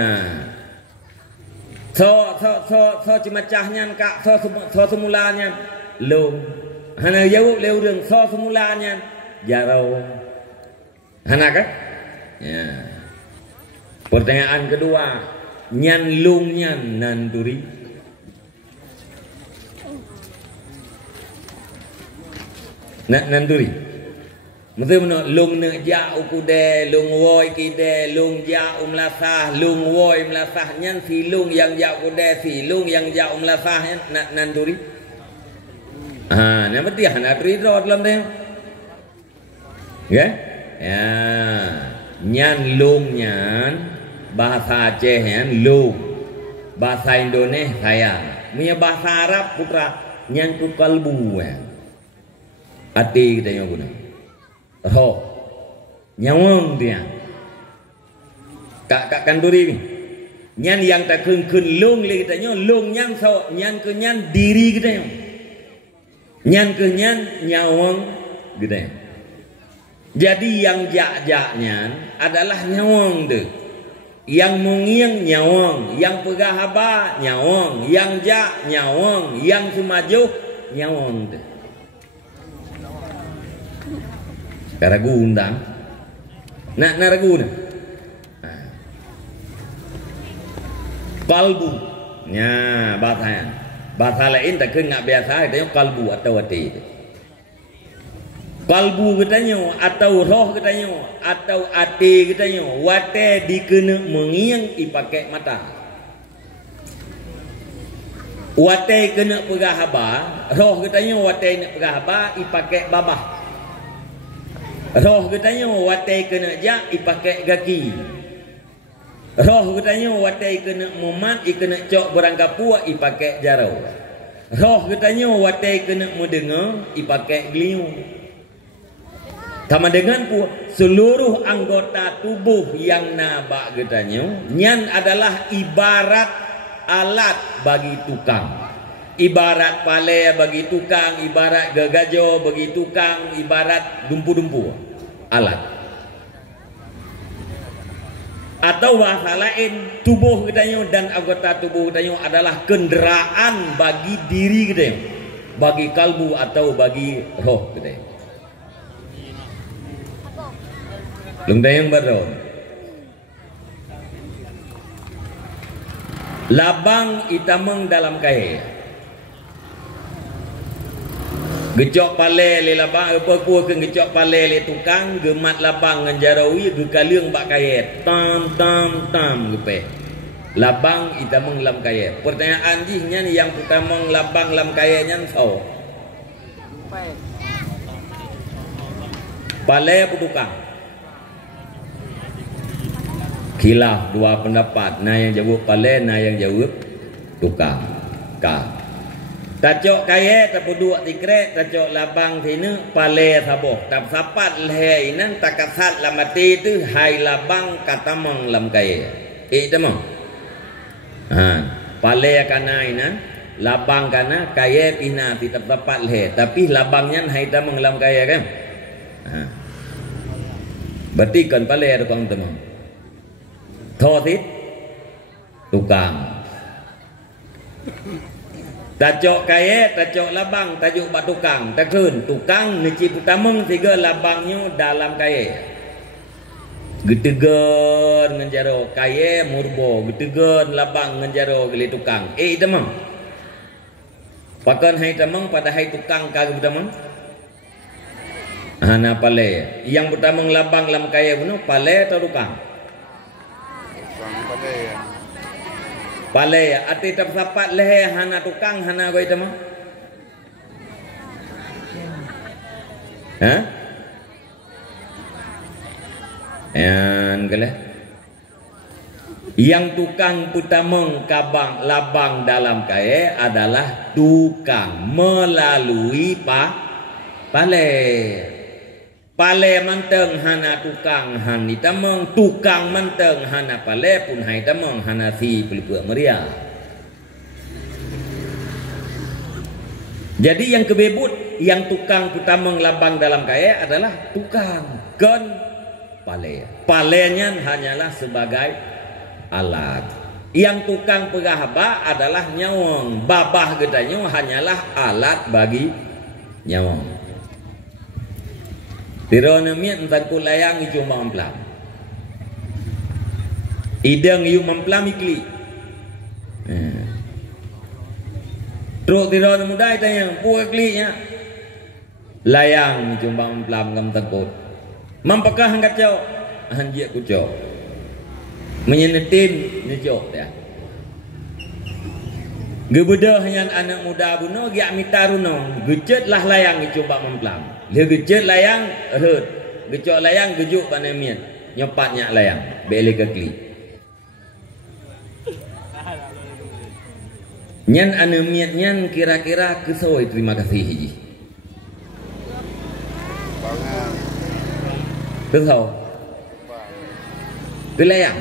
so cimacahnya kak so semulanya lung hana jawab leu rương so semulanya jarau hana kan ya. Pertanyaan kedua nyan lungnya nanduri nanduri Maksudnya mana lung nak ja ukude, lung woi kide, lung ja lasah, lung woi melasah nyan si lung yang ja ukude, si lung yang ja lasah nak nanduri. Nama dia nak ridho dalam dia. Ya? Ya. Nyan lung nyan bahasa Aceh nyan lung. Bahasa Indonesia saya. Punya bahasa Arab putra nyan tu kalbu ya. Hati kita yang guna. Roh nyawang dia kak kanduri ni nyan yang tak kun lung le kita nyo lung nyan so nyan ke nyan diri kita nyo nyan ke nyan nyawang kita Jadi yang jak-jaknya adalah nyawang deh. Yang mengiang nyawang, yang pegah haba nyawang, yang jak nyawang, yang semajuh nyawang deh. Karagu undang. Nak naragu na. Kalbu. Nya bahasa. Bahasa lain tak kena biasa katanya kalbu atau hati. Kalbu katanya atau roh katanya atau ati katanya wate dikena mengiang ipakai mata. Wate kena pegah haba, roh katanya wate nak pegah haba ipakai babah. Roh katanya wate kena jak ipakai kaki. Roh katanya wate kena mumat ikena cok berangkapua ipakai jarau. Roh katanya wate kena mendengar ipakai geliung. Sama dengan seluruh anggota tubuh yang nabak katanya nyan adalah ibarat alat bagi tukang. Ibarat pale bagi tukang, ibarat gagajo bagi tukang, ibarat dumpu-dumpu alat. Atau bahasa lain tubuh katanya dan anggota tubuh katanya adalah kendaraan bagi diri katanya, bagi kalbu atau bagi roh katanya. Lungdayang baru labang itamang dalam kai gecok pale le labang apa ku ke gecok pale le tukang gemat labang nganjarawi ge kaliung bak kai tam tam tam gepe labang itamang lam kai. Pertanyaan jihnya yang pertama labang lam kai nya so pale apa tukang. Khilaf dua pendapat, nah yang jawab pale, nah yang jawab tukang. Tacok kaya tapi dua tikre, tacok labang sini pale saboh. Tap sapat lehe inan takasat lamati itu hai labang katamang lam kaya. Tamang. Pale kana inan labang kana kaya pina titap sapat lehe, tapi labangnya hai tamang lam kaya kan. Berarti kan pale tukang tamang. Thotit tukang. Tacok kaya, tacok labang, tajuk bak tukang. Takun tukang neci putameng tiga labangnya dalam kaya. Getegan ngenjaro kaya murbo, getegan labang ngenjaro geli tukang. Tamang. Pakan hai tamang pada hai tukang kagak putameng. Hana pale. Yang putameng labang lam kaya puno pale atau tukang? Pale ya, ati tap sapat lehe hana tukang hana goi tamang. Yang kele. Yang tukang putameng kabang labang dalam kaya adalah tukang melalui pale. Pale manteng hana tukang hani tamang, tukang manteng hana pale pun hai tamang hana si pelipuk meria. Jadi yang kebebut yang tukang putameng labang dalam kaya adalah tukang kan pale. Palenya hanyalah sebagai alat. Yang tukang pegahaba adalah nyawang. Babah gedanya hanyalah alat bagi nyawang. Tirona miat entang kulayang ijo mamplam. Idang yu mamplam ikli. Truk tirona muda itu yang puak iklinya. Layang ijo mamplam ngam tangkut. Mampakah angkat jauh. Hanjia kucok. Menyenetin nyejok ya. Gebedah yang anak muda buno gi amitarunong. Gecet lah layang ijo mamplam. Dia gecet layang, erut. Gecok layang, gejuk panemian. Nyopatnya layang. Beli ke kli. Nyan anemian nyan kira-kira kesoi terima kasih hiji. Kesau. Ke layang.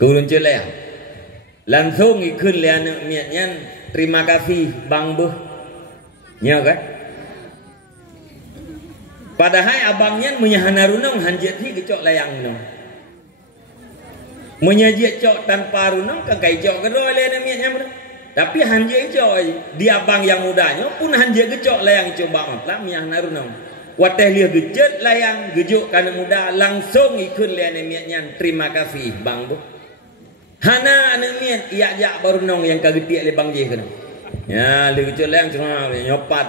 Turun je layang. Langsung ikut layang anemian nyan terima kasih bang buh. Nyo kan? Padahal abangnya menyahana runong hanjat hi kecok layang nong. Menyajak cok tanpa runong kagai cok kedua le miatnya benar. Tapi hanjat cok dia abang yang mudanya pun hanjat kecok layang coba lah menyahana runong. Wateh lihat gejet layang gejuk kana muda langsung ikut le miatnya terima kasih bang bu. Hana ane miat iya baru nong yang kagetik le bang je kena. Ya, le gecok layang cuma nyopat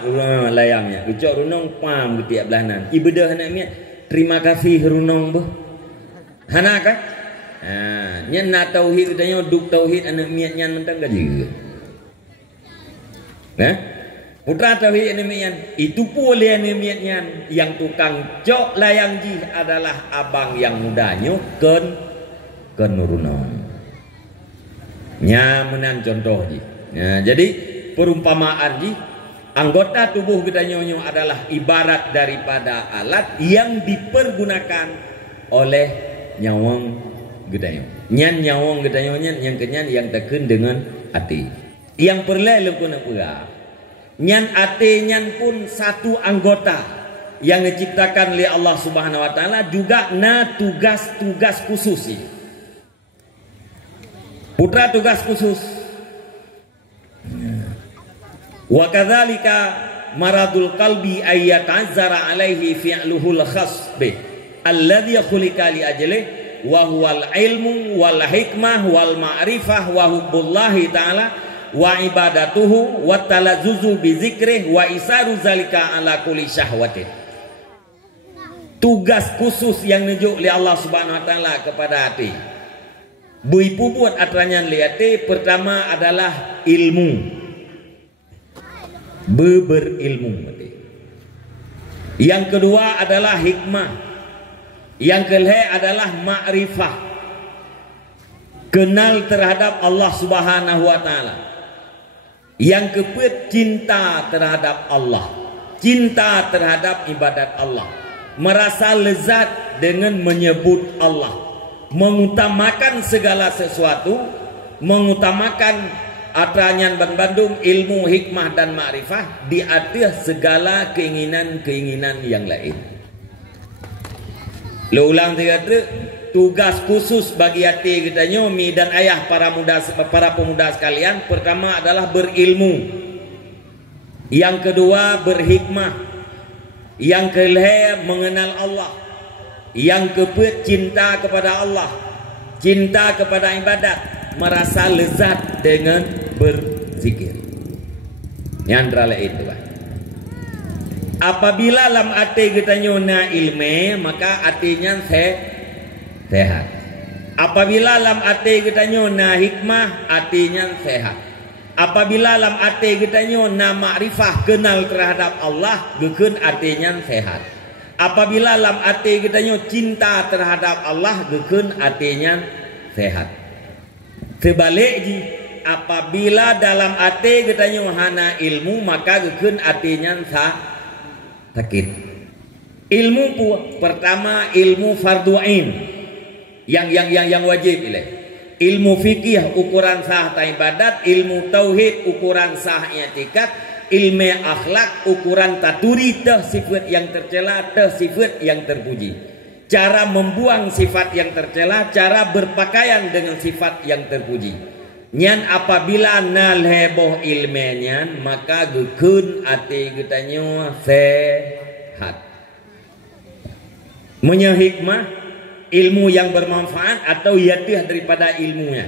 layangnya. Gecok runong pam getiak belahanan. Ibadah anak miat. Terima kasih runong bu. Hana kan? Nyan na tauhid katanya duk tauhid anak miat nyan mentang gaji. Nah, putra tauhid anak miat itu boleh anak miat nyan yang tukang cok layang ji adalah abang yang mudanya ken runong. Nya menan contoh ji. Ya, jadi perumpamaan ji anggota tubuh kita nyonyo adalah ibarat daripada alat yang dipergunakan oleh nyawang gedayo. Nyan nyawang gedayo nyan yang kenyan yang teken dengan ati. Yang perlu lekuna pula. Nyan ati nyan pun satu anggota yang diciptakan oleh Allah Subhanahu wa taala juga na tugas-tugas khusus. Putra tugas khusus. Wa kadzalika maradul qalbi ayyata'azzara alaihi fi'luhul khas bih alladhi khuliqa li ajli wa huwal ilmu wal hikmah wal ma'rifah wa hubbullahi ta'ala wa ibadatuhu wa talazzuzu bi dzikrih wa isaru zalika ala kulli syahwatin. Tugas khusus yang nunjuk oleh Allah Subhanahu wa taala kepada hati. Bui pubuat atranyan li hati pertama adalah ilmu. Berilmu. Yang kedua adalah hikmah. Yang ketiga adalah ma'rifah. Kenal terhadap Allah Subhanahu wa taala. Yang keempat cinta terhadap Allah. Cinta terhadap ibadat Allah. Merasa lezat dengan menyebut Allah. Mengutamakan segala sesuatu, mengutamakan atranyan Bandung ilmu, hikmah dan ma'rifah di atas segala keinginan-keinginan yang lain. Lo ulang tiga tugas khusus bagi hati kita nyomi dan ayah para pemuda sekalian. Pertama adalah berilmu. Yang kedua berhikmah. Yang ketiga mengenal Allah. Yang keempat cinta kepada Allah. Cinta kepada ibadat. Merasa lezat dengan berzikir. Yang lain itu kan. Apabila lam ati kita nyona ilme maka atinya sehat. Apabila lam ati kita nyona hikmah atinya sehat. Apabila lam ati kita nyona ma'rifah kenal terhadap Allah gekeun atinya sehat. Apabila lam ati kita nyona cinta terhadap Allah gekeun atinya sehat. Sebaliknya apabila dalam hati kita hana ilmu maka gekeun atinya sakit. Ilmu pertama ilmu fardu ain yang wajib ile. Ilmu fikih ukuran sah ibadat, ilmu tauhid ukuran sah i'tikad, ilmu akhlak ukuran taturi teh sifat yang tercela teh sifat yang terpuji. Cara membuang sifat yang tercela, cara berpakaian dengan sifat yang terpuji. Nyan apabila nal heboh ilmenya maka gekeun ati kita nyo sehat. Menyehikmah ilmu yang bermanfaat atau yatiah daripada ilmunya.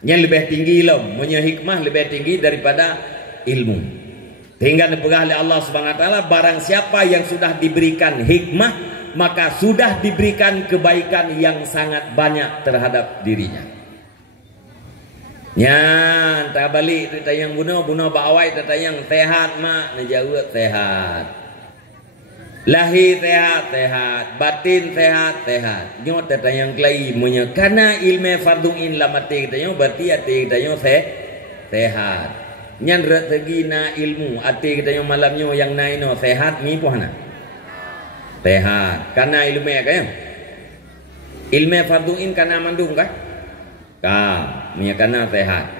Yang lebih tinggi ilmu, menyehikmah lebih tinggi daripada ilmu. Hingga dipegah oleh Allah Subhanahu wa taala barang siapa yang sudah diberikan hikmah maka sudah diberikan kebaikan yang sangat banyak terhadap dirinya. Nya, tak balik cerita yang bunuh bawai cerita yang sehat mak najawat sehat. Lahir sehat, batin sehat. Nyot cerita yang kelai munya karena ilmu farduin lamati kita nyo berarti ati kita nyo sehat. Nyan rezeki na ilmu ati kita nyo malamnya yang naino sehat mi pohana. Sehat karena ilmu ya kaya ilmu farduin karena mandung kah punya karena sehat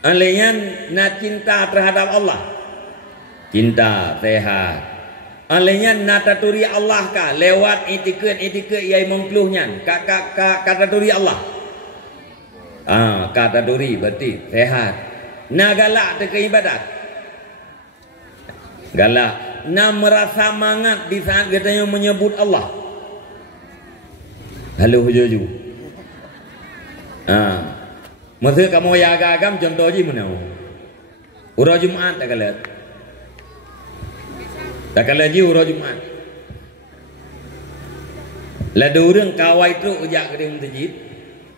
alaiyan na cinta terhadap Allah cinta sehat Alenya nataturi Allah ka lewat etiket yang mengkeluhnya kataturi Allah. Kataturi berarti sehat. Na galak ke ibadat. Galak. Na merasa semangat di saat katanya menyebut Allah. Halo hujuju. Maksud kamu ya agam contoh je mana? Urah Jumaat tak kalah. Tak kalah je urah Jumaat. Lada orang kawai tu ujak ke dia masjid.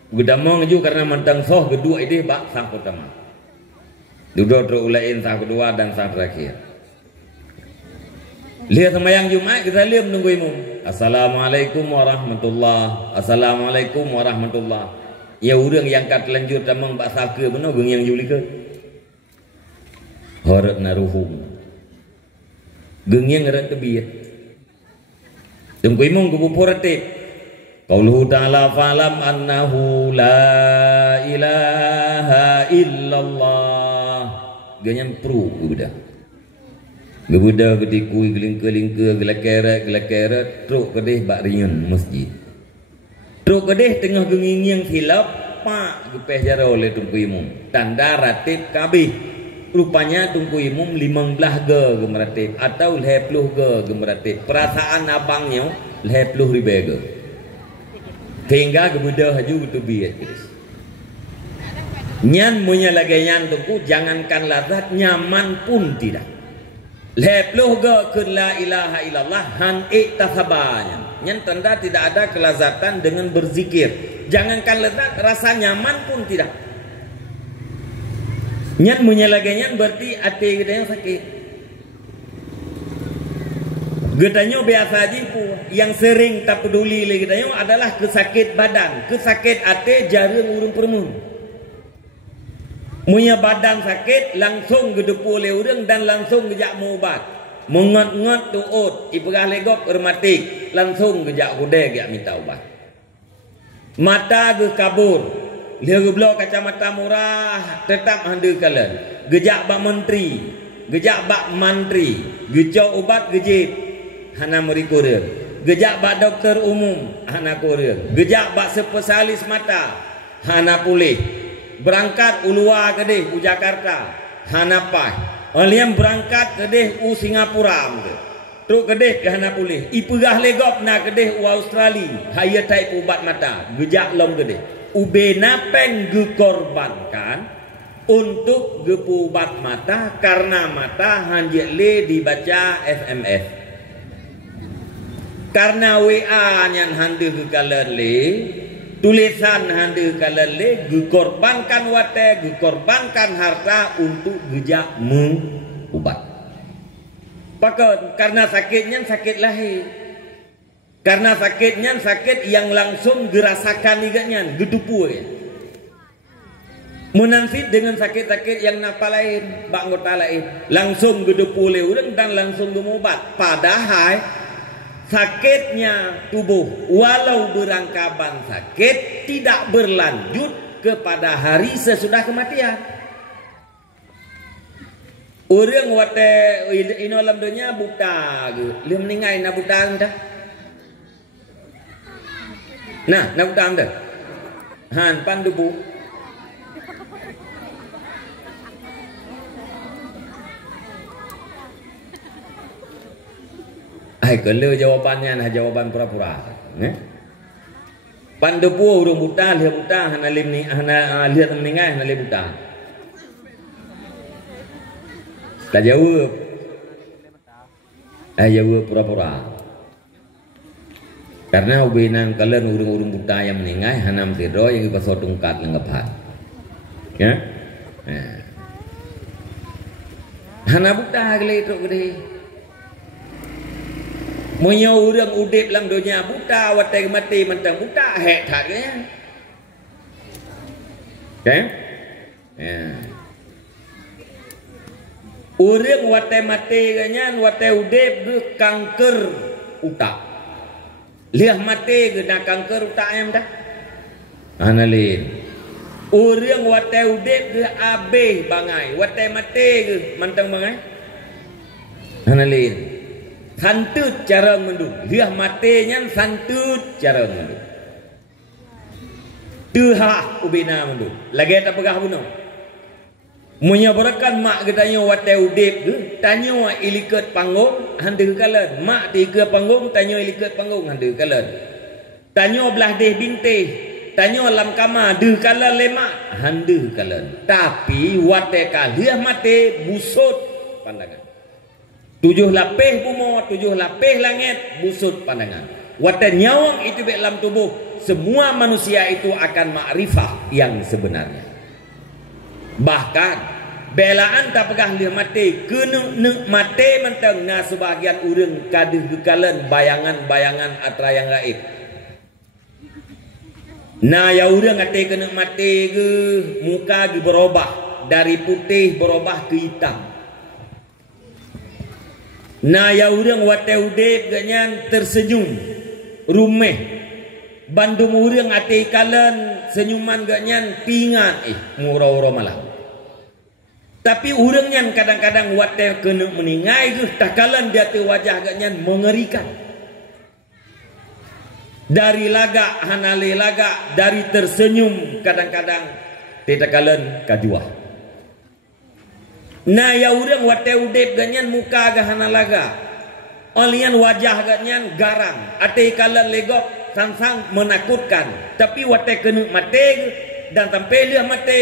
Gudamong ju karena mantang soh kedua ini bak sang pertama. Duduk terus ulain sang kedua dan sang terakhir. Lihat sembahyang Jumaat kita lihat menunggu imam. Assalamualaikum warahmatullah. Assalamualaikum warahmatullah. Ya orang yang kat lanjut tamang bak saka benar geng yang juli ke. Horat naruhum. Geng yang ngerat kebiat. Tunggu imam kubu poratif. Qauluhu ta'ala fa'lam annahu la ilaha illallah. Ganyang pru udah. Gebuda gedikui gelingke gelakeret truk kedih bak riun masjid. Truk kedih tengah genging yang hilap pak gepeh jara oleh tungku imum. Tanda ratib kabih. Rupanya tungku imum 15 gemeratib atau 20 gemeratib. Perasaan abangnya 20 ribu. Hingga kemudian haju itu biar nyan punya lagi nyan tungku jangankan lazat nyaman pun tidak. Lepluh ke la ilaha illallah han iktasabanya. Nyan tanda tidak ada kelazatan dengan berzikir. Jangankan lezat rasa nyaman pun tidak. Nyan punya lagi nyan berarti hati kita yang sakit. Gedanyo biasa aja yang sering tak peduli lagi gedanyo adalah kesakit badan, kesakit hati jarang urung permun. Punya badan sakit langsung gedepu oleh urang dan langsung gejak mau ubat. Mengot-ngot tuut, ipegah legok rematik, langsung gejak kude gak minta ubat. Mata ge kabur, dia geblok kacamata murah, tetap handu kalian. Gejak bak menteri, gejak bak mantri, gejak ubat gejip, hana merikurir. Gejak bak dokter umum, hana kurir. Gejak bak spesialis mata, hana pulih. Berangkat ulua kedih u Jakarta hanapai oliam berangkat kedih u Singapura truk kedih ke hana pulih ipegah legop na kedih u Australia haya tai ubat mata gejak lom kedih ube napeng gekorbankan untuk gepu ubat mata karena mata hanjek le dibaca SMS karena WA nyan handu ke kalen le tulisan handu kalale gekorbankan wate gekorbankan harta untuk gejak mengubat. Pakat karena sakitnya sakit lahir. Karena sakitnya sakit yang langsung dirasakan iganya gedupu ya. Menansit dengan sakit-sakit yang napa lain, bak anggota lain, langsung gedupu oleh urang dan langsung mengubat. Padahal sakitnya tubuh walau berangkaban sakit tidak berlanjut kepada hari sesudah kematian. Orang wate ino alam dunia buta ge, le meningai na buta dah. Nah, na buta dah. Han pandu bu. Kalau jawabannya nah jawaban pura-pura. Pandepu urung buta lihat buta hana lim ni hana lihat meningai hana lim buta. Tak jawab. Jawab pura-pura. Karena ubinan kalian urung-urung buta yang meningai hana mtido yang pasal tungkat lengepat. Ya. Hana buta kali itu gede. Punya orang udip dalam dunia buta, watai mati mentang buta, hek tak ya? Okay? Yeah. Orang watai mati ganyan, watai udip ke kanker utak. Lihat mati kena kanker utak yang dah. Analin. Orang watai udip ke abih bangai, watai mati ke mantang bangai. Analin. santut cara mendu liah matenya santut cara mendu tuha ubina mendu lagi tak pegah bunuh menyabarakan mak getanya wate udip tanya ilikat panggung handu kalan mak tiga panggung tanya ilikat panggung handu kalan tanya belah deh bintih tanya lam kama de kalan lemak handu kalan tapi wate kalia mate busut pandangan 7 lapis bumi 7 lapis langit busut pandangan wate nyawang itu di dalam tubuh semua manusia itu akan makrifah yang sebenarnya bahkan belaan tak pegah lihat mati kena nek mati mentang na sebahagian urang kaduh gekalan bayangan-bayangan atra yang gaib na ya urang ate kena mati ke muka ge berubah dari putih berubah ke hitam na ya urang wate udip ganyan tersenyum rumeh bandung urang ate kalan senyuman ganyan pingan murah-urah malam tapi urangnya kadang-kadang wate kena meningai ke takalan dia tu wajah ganyan mengerikan dari laga hanale laga dari tersenyum kadang-kadang titakalan kajuah nah ya urang wate udip ganyan muka aga hanalaga olian wajah ganyan garang ate kalan legok sangsang menakutkan tapi wate kena mate dan sampai dia mate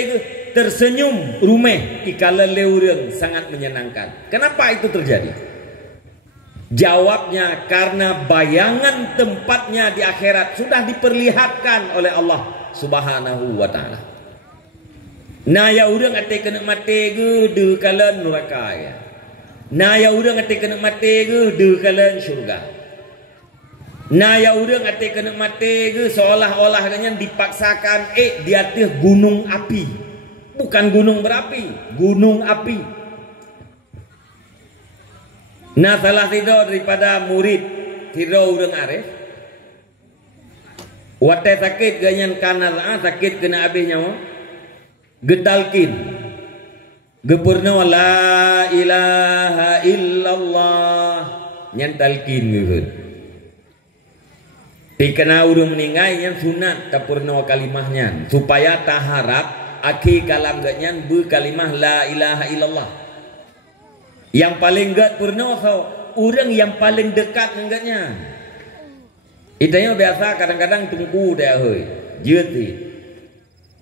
tersenyum rumeh ikalan leurang sangat menyenangkan kenapa itu terjadi jawabnya karena bayangan tempatnya di akhirat sudah diperlihatkan oleh Allah Subhanahu wa taala. Nah ya urang ate kena mate ge de kalan neraka ya. Nah ya urang ate kena mate ge de kalan syurga. Nah ya urang ate kena mate ge seolah-olah ganyan dipaksakan di atas gunung api. Bukan gunung berapi, gunung api. Nah salah tidur daripada murid tidur urang arif wate sakit ganyan kanan sakit kena habis nyawa getalkin gepurna la ilaha illallah nyantalkin geun dikena urang meninggal yang sunat tapurna kalimahnya supaya taharap aki kalam ganyan bu kalimah la ilaha illallah yang paling gat purna orang yang paling dekat dengannya. Itanya biasa kadang-kadang tunggu dah hoi. Jeti.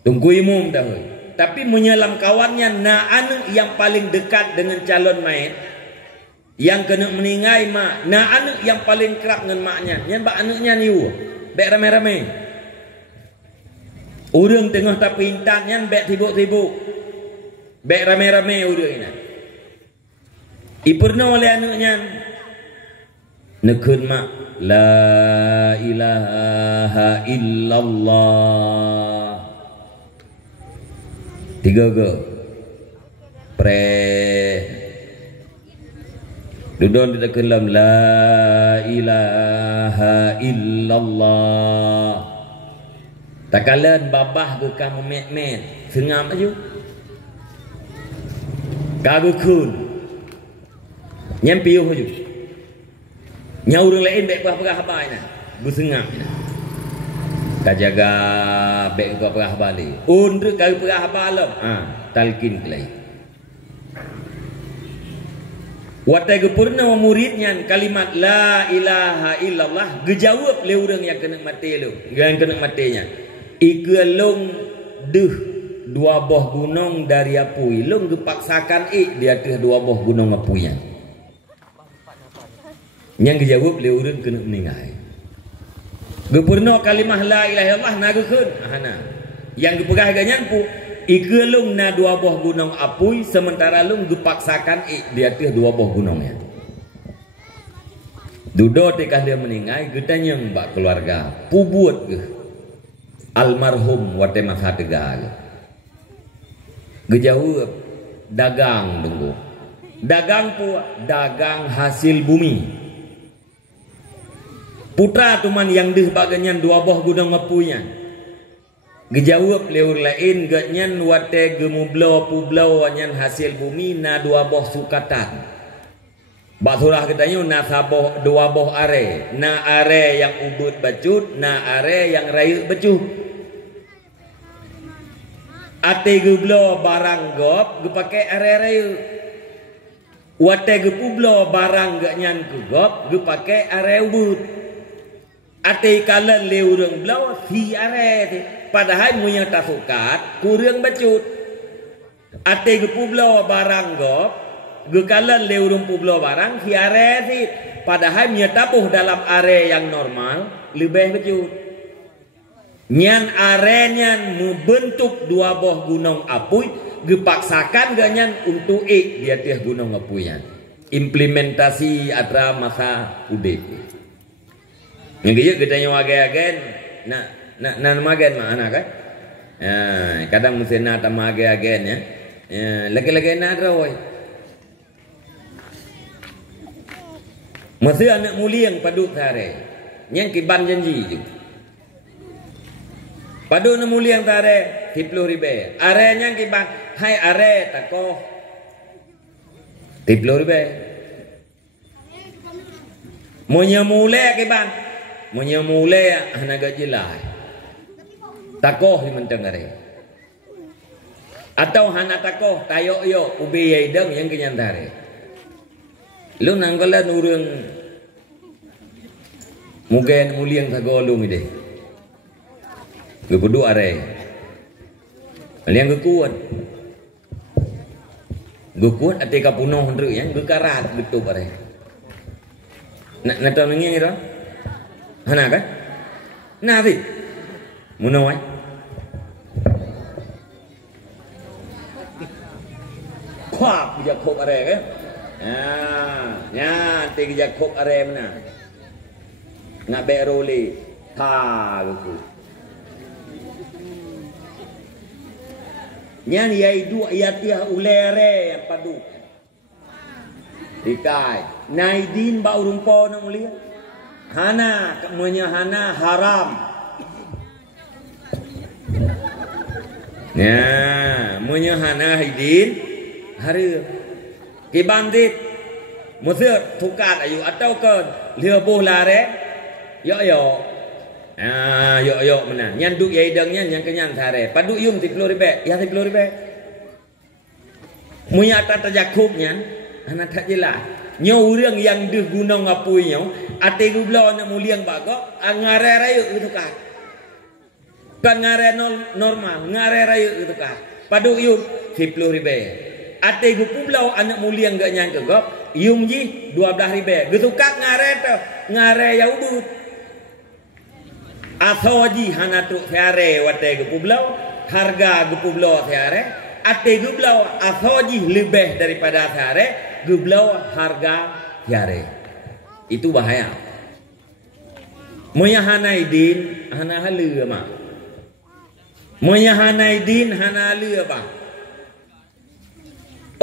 Tunggu imum dah hoi. Tapi menyelam kawannya na anu yang paling dekat dengan calon mayit yang kena meninggal mak. Na anu yang paling kerap dengan maknya. Nyan bak anaknya niu. Bek rame-rame. Urang tengah tapi intan nyan bek tibuk-tibuk. Bek rame-rame urang ini. Ipurna oleh anaknya nekun mak la ilaha illallah 3 ge pre dudon ditekan lam la ilaha illallah takalan babah ke kamu met-met sengam aja kagukun nyampiuh aja nyaurang lain baik berapa habai na bersengam na kajaga baik berapa habali undre kau berapa habalam talkin kelai watai gepurna muridnya kalimat la ilaha illallah gejawab le urang yang kena mati lu yang kena matinya igelong deh 2 buah gunung dari apui long gepaksakan di atas 2 buah gunung apuinya yang dijawab le urang kena meninggal gepurna kalimah la ilaha illallah nagekeun ahana yang gepegah ganyan pu igelung na 2 buah gunung apui sementara lung gepaksakan di atas 2 buah gunungnya dudo tekah dia meninggal getanya mbak keluarga pubuat ke almarhum wate masa tegah gejawab dagang tunggu dagang pu dagang hasil bumi putra tuman yang deh baganyan 2 buah gunung apunya gejawab leur lain ganyan wate gemublau publau wanyan hasil bumi na 2 buah sukatan Bak surah katanya nasaboh dua boh are. Na are yang ubud bacut, na are yang rayu becuh. Ate geblo barang gop, ge pake are rayu. Wate ge publo barang ge nyan ke gop, ge pake are ubud. Ate kalan le urang blau si are te. Padahal munya tasukat kurang bacut. Ate ge publo barang gop, gekalan leurung publo barang si are si, padahal nya tabuh dalam are yang normal lebih becut. Nyan are nyan membentuk dua boh gunung apuy, gepaksakan ganyan untuk dia tiah gunung apuyan. Implementasi atra masa udek. Yang gaya gedanya wage-agen, nak magen mana kan? Kadang mesti nak tamage-agen ya. Lagi-lagi nak rawai. Masih anak mulia yang padu tare, yang kiban janji je. Padu anak mulia yang tare, 10 ribu. Are yang kiban, hai are takoh 10 ribu. Munya mulai kiban, munya mulai anak gaji lah. Takoh di menteng are. Atau hana takoh tayo yo ubi yaidang yang kenyan tare. Lu nanggalan urang mugen muliang kagolong ide. Gebudu are. Aliang gekuat. Gekuat ate kapunoh ndru yang gekarat betul are. Nak tahu ngi ira? Hana kan? Nah sih. Munawai. Kuap dia kok are kan? Ya, tiga jakok arem na, ngabe roli, ta gitu. Nyan yai dua iatia ulere yang padu. Dikai, naidin ba urumpo na mulia. Hana, kemuanya hana haram. Ya, muanya hana hidin hari. Kibandit musir tukat ayu atau ke lia boh lare yo yo mana nyan duk yai dengnya yang kenyan sare padu yung 10 ribu ya 10 ribu munya ta tajakub nyan ana tak jelas nyo urang yang deh gunung apui nyo ate gublo na muliang bago ngare rayu itu kan kan ngare normal ngare rayu itu kan padu yung 10 ribu. Ate gu publau anak mulia enggak nyang ke gop yung ji 12 ribu getukak ngare to ngare ya ubud asoji hana tu fiare wate gu publau harga gu publau fiare ate gu blau asoji lebih daripada fiare gu blau harga fiare itu bahaya moya hanaidin hana halu ma moya hanaidin hana halu apa.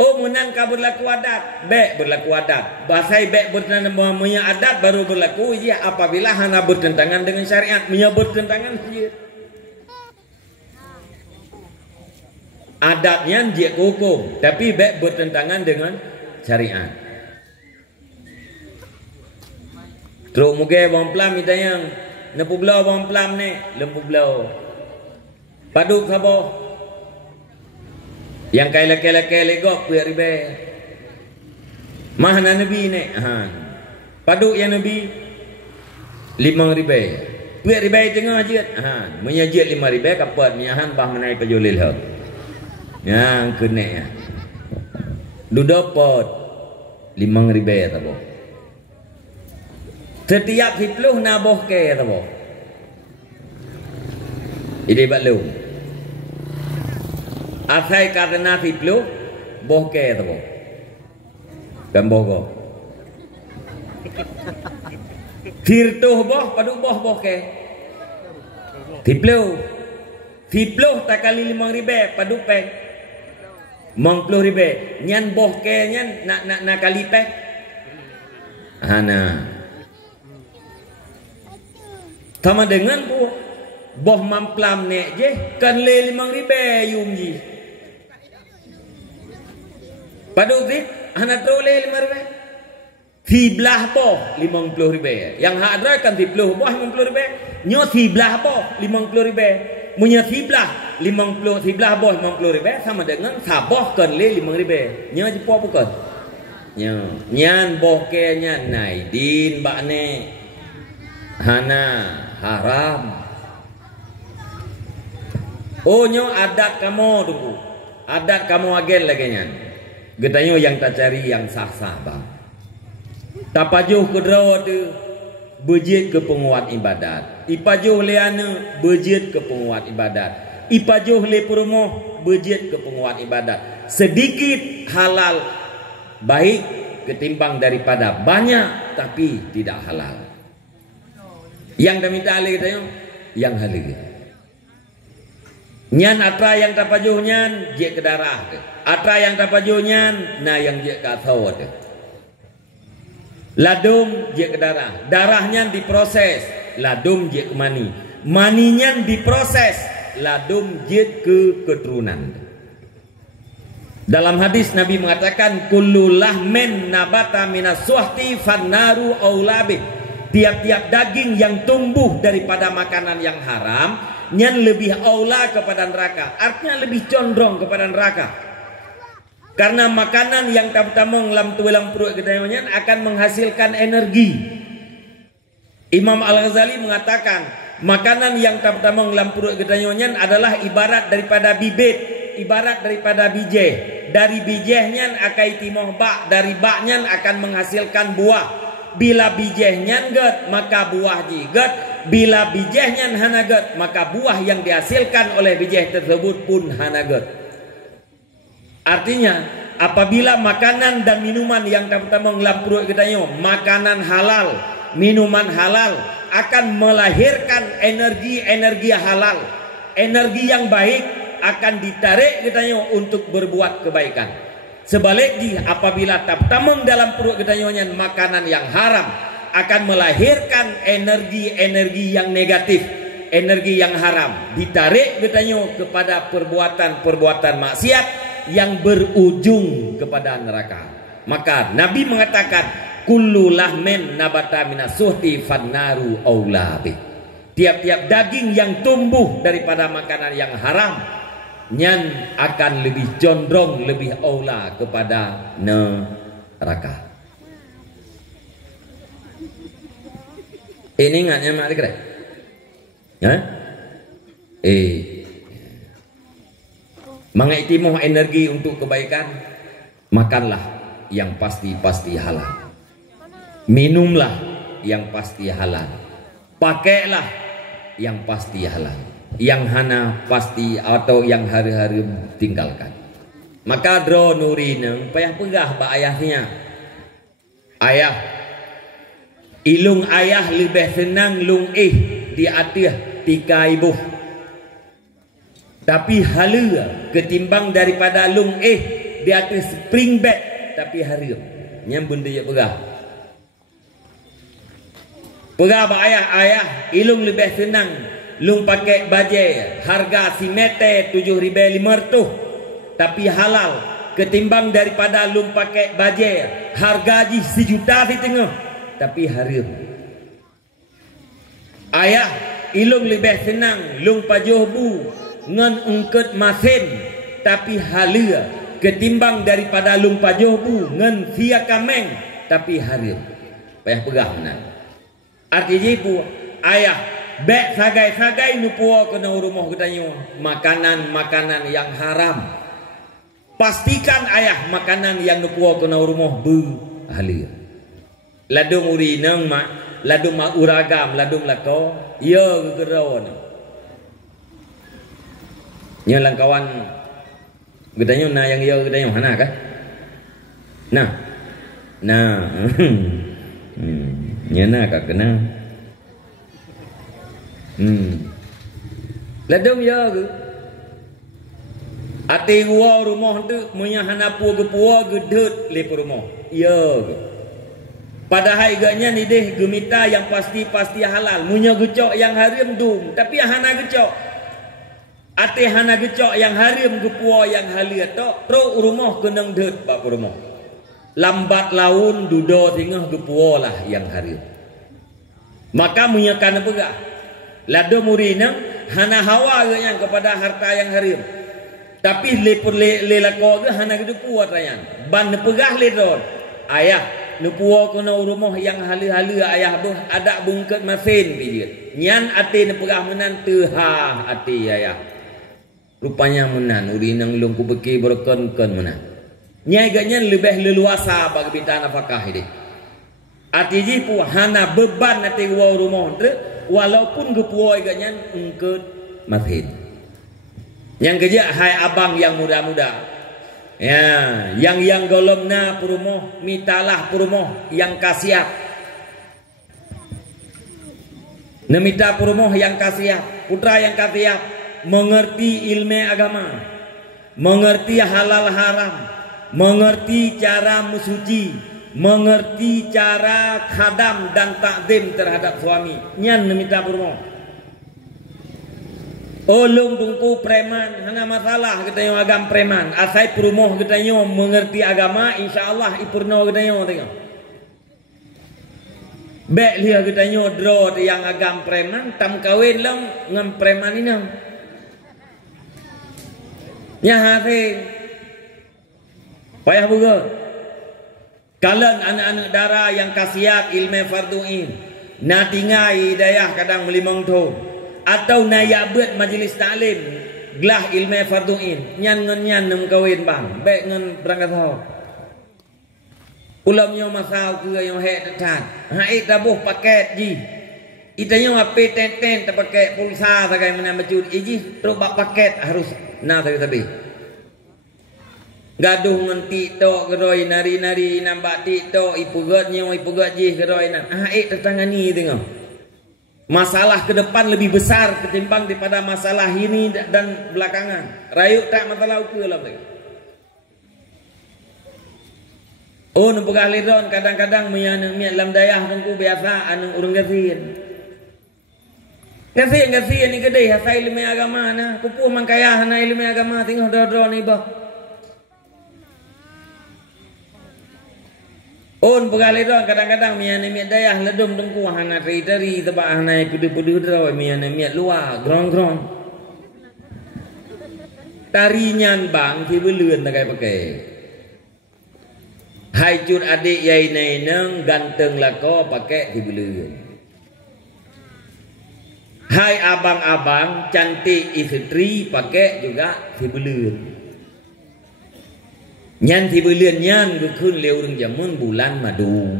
Oh menang ka berlaku adat, bek berlaku adat. Bahasa bek bertentangan punya adat baru berlaku ya apabila hana bertentangan dengan syariat, punya bertentangan je. Adatnya dia hukum, tapi bek bertentangan dengan syariat. Terus muge bom plam itanya, nepu blau bom plam ne, lempu blau. Paduk sabo. Yang kai laki-laki legok puya ribe. Mahana Nabi ni. Paduk yang Nabi 5 ribe. Puya ribe tengah jit. Menyajit 5 ribe kapat menyahan bah menai pejulil hak. Yang kena ya. Dudapot 5 ribe tabo. Setiap 10 naboh ke tabo. Ini balu. Asai karena 10 boh ke tabo. Dan boh. Tirtuh boh paduk boh ke. 10 tak kali 5 ribe paduk pe. 50 ribe. Nyan boh ke nyan nak kali pe. Hana. Sama dengan boh mamplam nek je kan le 5 ribe yung ji. Paduk di hana trole 5 ribe. Tibelah boh 50 ribu. Yang hadra kan tibelah boh 50 ribu. Nyo tibelah boh 50 ribu. Munya tibelah 50 tibelah boh 50 ribu sama dengan saboh kan le 5 ribu. Nyo jepo bukan? Nyo nyan boh ke nyan naidin bakne hana haram. Oh nyo adat kamu tunggu. Adat kamu agen lagi nyan. Getanyo yang tak cari yang sah-sah bang. Tapajuh kedra tu berjit ke penguat ibadat. Ipajuh leana berjit ke penguat ibadat. Ipajuh le perumoh berjit ke penguat ibadat. Sedikit halal baik ketimbang daripada banyak tapi tidak halal. Yang dah minta alih katanya yang halal. Nyan atra yang tapajuh nyan je ke darah. Atra yang tapajuh nyan na yang je ke athawat. Ladum je ke darah. Darahnya diproses. Ladum je ke mani. Maninya diproses. Ladum je ke keturunan. Dalam hadis Nabi mengatakan kullu lahmin nabata minas suhti fannaru aulabi. Tiap-tiap daging yang tumbuh daripada makanan yang haram nyan lebih aula kepada neraka. Artinya lebih condong kepada neraka. Karena makanan yang tamang lam tulang perut kita nyan akan menghasilkan energi. Imam Al-Ghazali mengatakan makanan yang tamang lam perut kita nyan adalah ibarat daripada bibit, ibarat daripada bijih. Dari bijihnya akan timoh bak, dari baknya akan menghasilkan buah. Bila bijihnya get maka buah jiget. Bila bijihnya hanaget maka buah yang dihasilkan oleh bijih tersebut pun hanaget. Artinya apabila makanan dan minuman yang pertama ngelam perut kita makanan halal, minuman halal akan melahirkan energi halal, energi yang baik akan ditarik kita untuk berbuat kebaikan. Sebaliknya apabila tamang dalam perut kita makanan yang haram akan melahirkan energi yang negatif, energi yang haram, ditarik kita kepada perbuatan maksiat yang berujung kepada neraka. Maka Nabi mengatakan kullu lahmin nabata minas suhti fannaru aulabi. Tiap-tiap daging yang tumbuh daripada makanan yang haram nyan akan lebih condong, lebih aula kepada neraka. Ini ingatnya mak dikira? Mengiktimuh energi untuk kebaikan, makanlah yang pasti halal. Minumlah yang pasti halal. Pakailah yang pasti halal. Yang hana pasti atau yang hari-hari tinggalkan. Maka dro nurina payah pegah ba ayahnya. Ayah ilung ayah lebih senang lung di atas tika ibu. Tapi halal ketimbang daripada lung di atas spring bed tapi harum. Nyam benda ya pegah. Pegah ba ayah ilung lebih senang lung pakai baju harga simete 7.500 tapi halal ketimbang daripada lung pakai baju harga ji 1 juta di tengah tapi haram. Ayah ilung lebih senang lung pajuh bu ngan ungket masin tapi halal ketimbang daripada lung pajuh bu ngan sia kameng tapi haram. Payah pegah benar. Artinya bu ayah bek sagai-sagai nupuo kena rumah katanya makanan yang haram. Pastikan ayah makanan yang nupuo kena rumah halal. Ladung urinang mak, ladung mak uragam, ladung lako, ya gegeron. Nya langkawan katanya na yang ya katanya mana kah? Nah. Nya na ka kena. Ladung ya ke ati gua rumah tu munya hana puo gedet le rumah ya ke padahal iganya ni deh gemita yang pasti halal munya gecok yang haram dum tapi hana gecok ati hana gecok yang haram gepuo yang halal tok tro rumah kenang det ba rumah lambat laun dudo tengah gepuo lah yang harim. Maka menyakan pegah lado murina hana hawa yang kepada harta yang harim. Tapi le lako ke hana gepuo tayan. Ban pegah le don. Ayah nupuo kena rumah yang halu-halu ayah buh ada bungket masin bijir. Nyan ati nepegah menan teha ati ayah. Rupanya menan uri nang lung ku beki berken-ken menan. Nyai ganyan lebih leluasa bagi bintang nafkah ini. Ati ji pu hana beban ati wa rumah tu walaupun gepuoi ganyan engket masin. Yang kerja hai abang yang muda-muda. Ya, yang golongna purumoh, mitalah purumoh yang kasiat. Nemita purumoh yang kasiat, putra yang kasiat, mengerti ilmu agama, mengerti halal haram, mengerti cara musuci, mengerti cara khadam dan takdim terhadap suami. Nyan nemita purumoh. Olung tungku preman, hana masalah kita yang agam preman. Asai perumoh kita yang mengerti agama, insya Allah ipurno kita yang tengok. Bek lihat kita yang draw yang agam preman, tam kawin lang ngam preman ini. Nyahati, payah buka. Kalian anak-anak darah yang kasiat ilmu farduin, natingai dayah kadang melimang tu. Atau nayak buat majlis taklim gelah ilmu farduin nyan nem kawin bang baik ngan berangkat hau ulamnya masal ke yang hek tetat hai tabuh paket ji itanya ape tenten terpakai pulsa sagai mana macud iji terus bak paket harus nah tapi gaduh ngan tiktok geroi nari-nari nampak tiktok ipugatnya ipugat ji geroi nan hai tetangani tengok. Masalah ke depan lebih besar ketimbang daripada masalah ini dan belakangan. Rayuk tak masalah ukur lah. Oh, nampak kali don kadang-kadang meyanang miat lam dayah tungku biasa anang urang gasin. Gasin ni gede hasai ilmu agama na. Kupu man kaya hana ilmu agama tengok dor-dor ni bah. On begali don kadang-kadang mian miat dayah ledum tungku hana teri tebak hana pudu-pudu draw mian miat luar grong-grong. Tarinyan bang ki beluen takai pakai. Hai cut adik yai nai neng ganteng lako pakai ki beluen. Hai abang-abang cantik istri pakai juga ki beluen. Nyan thì bữa liền nyan cứ khun leo rừng jamun bulan madu.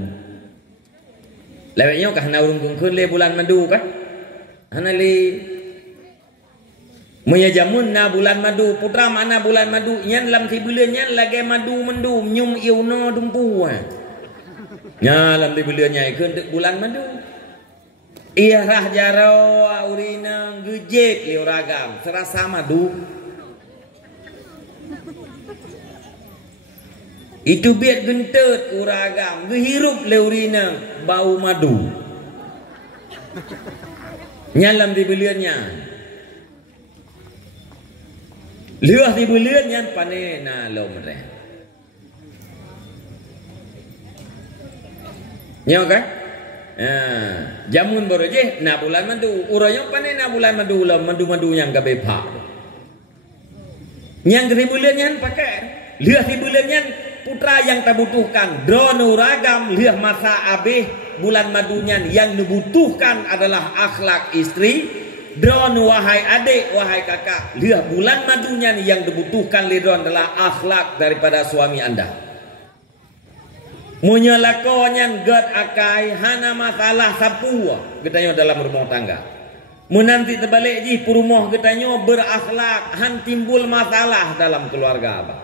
Lewat nyo kah na rừng khun leo bulan madu kan? Hanali Maya jamun na bulan madu putra mana bulan madu nyan lam thì bữa liền nyan lagi madu mendum nyum iuno dumpu. Nya lam thì bữa liền nyai khun bulan madu. Iya rah jaro urina gejek leo ragam serasa madu. Itu biar gentut uragam gehirup leurina bau madu nyalam di beliannya liah di beliannya panena lomre nyaw kan jamun baru je na bulan madu uranya panena bulan madu lam madu yang gabe pa yang di beliannya pakai liah di beliannya putra yang tak butuhkan drone ragam liah masa abih bulan madunya yang dibutuhkan adalah akhlak istri drone wahai adik wahai kakak liah bulan madunya yang dibutuhkan lidron adalah akhlak daripada suami anda munyalakonya god akai hana masalah sapua katanya dalam rumah tangga menanti terbalik ji rumah katanya berakhlak han timbul masalah dalam keluarga abang.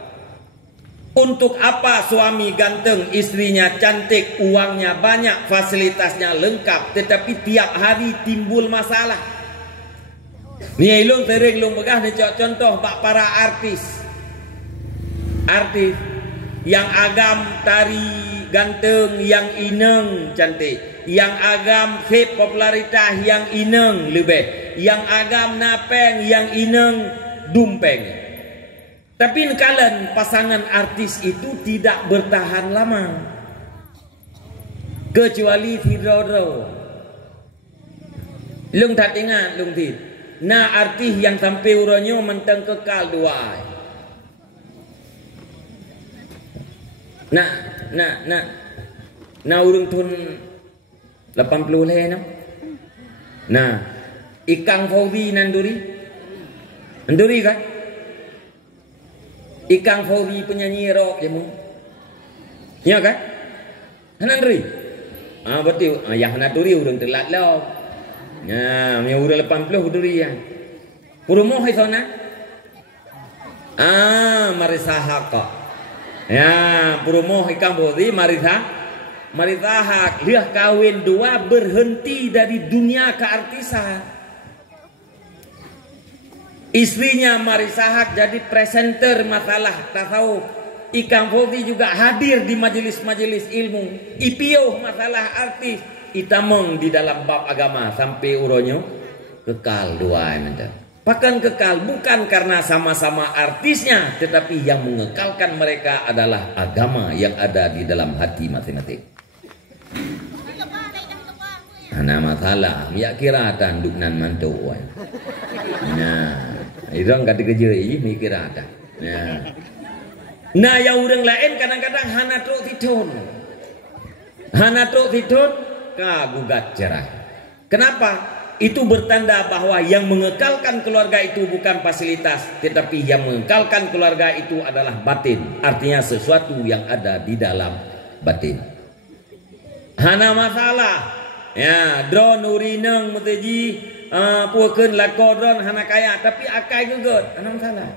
Untuk apa suami ganteng, istrinya cantik, uangnya banyak, fasilitasnya lengkap, tetapi tiap hari timbul masalah. Ni ilung sering lung begah ni contoh bak para artis. Artis yang agam tari ganteng, yang ineng cantik, yang agam sip popularitas, yang ineng lebih, yang agam napeng, yang ineng dumpeng. Tapi nekalan pasangan artis itu tidak bertahan lama. Kecuali Fidrodro. Lung tak ingat lung tid. Na artis yang sampai uronyo mentang kekal dua. Na urung tun 80 le no. Nah, Ikang Fauzi nanduri. Nanduri kan? Ikang Fauzi penyanyi rock ya mu. Ya kan? Nanduri. Betul. Yang nanduri urung telat lah. Ya, yang urang 80 duri ya. Purumoh hai sana. Marisa Hak. Ya, purumoh Ikang Fauzi Marisa Hak dia kawin dua berhenti dari dunia keartisan. Istrinya Marisa Hak jadi presenter masalah tasawuf. Ikang Fauzi juga hadir di majelis-majelis ilmu. IPO masalah artis. Itamong di dalam bab agama sampai uronyo kekal dua mendak. Bahkan kekal bukan karena sama-sama artisnya, tetapi yang mengekalkan mereka adalah agama yang ada di dalam hati masing-masing. Nah masalah, ya kira tanduk nan mantu. Nah, irang kata kerja ini mikir ada. Nah, yang orang lain kadang-kadang hana truk tidun, kagugat cerai. Kenapa? Itu bertanda bahwa yang mengekalkan keluarga itu bukan fasilitas, tetapi yang mengekalkan keluarga itu adalah batin. Artinya sesuatu yang ada di dalam batin. Hana masalah. Ya, drone urineng muteji puakeun lakodron hana kaya tapi akai geget. Hana masalah.